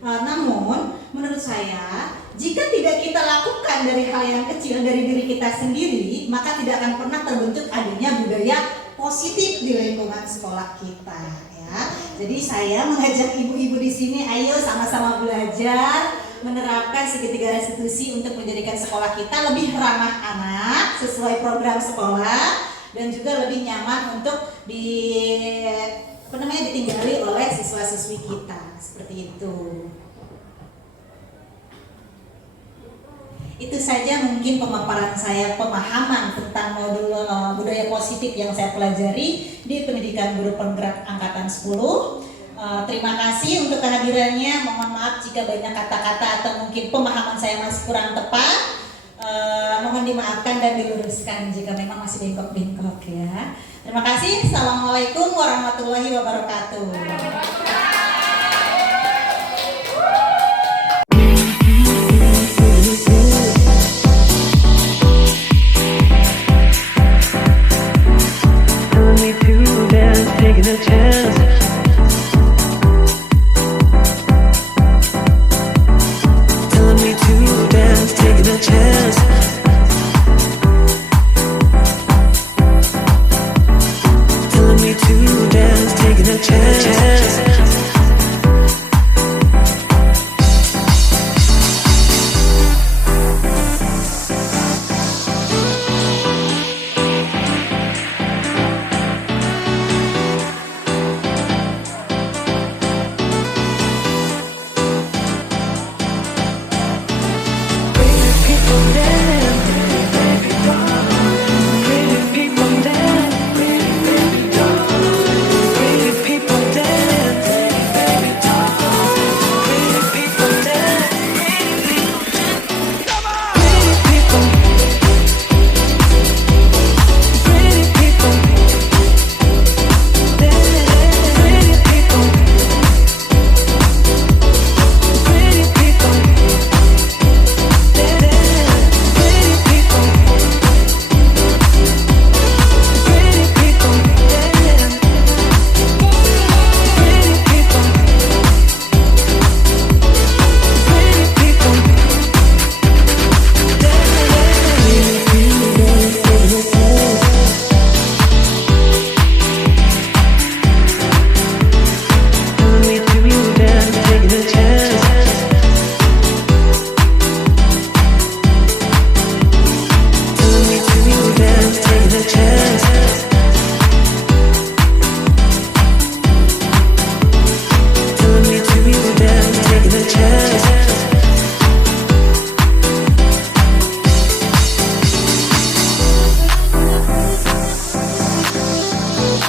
Namun menurut saya, jika tidak kita lakukan dari hal yang kecil dari diri kita sendiri, maka tidak akan pernah terbentuk adanya budaya positif di lingkungan sekolah kita, ya. Jadi saya mengajak ibu-ibu di sini, ayo sama-sama belajar menerapkan segitiga restitusi untuk menjadikan sekolah kita lebih ramah anak sesuai program sekolah dan juga lebih nyaman untuk ditinggali oleh siswa-siswi kita, seperti itu. Itu saja mungkin pemaparan saya, pemahaman tentang modul budaya positif yang saya pelajari di Pendidikan Guru Penggerak Angkatan 10. Terima kasih untuk kehadirannya. Mohon maaf jika banyak kata-kata atau mungkin pemahaman saya masih kurang tepat. Mohon dimaafkan dan diluruskan jika memang masih bengkok-bengkok ya. Terima kasih. Assalamualaikum warahmatullahi wabarakatuh. Taking a chance. Telling me to dance, taking a chance. Telling me to dance, taking a chance.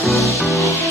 chance.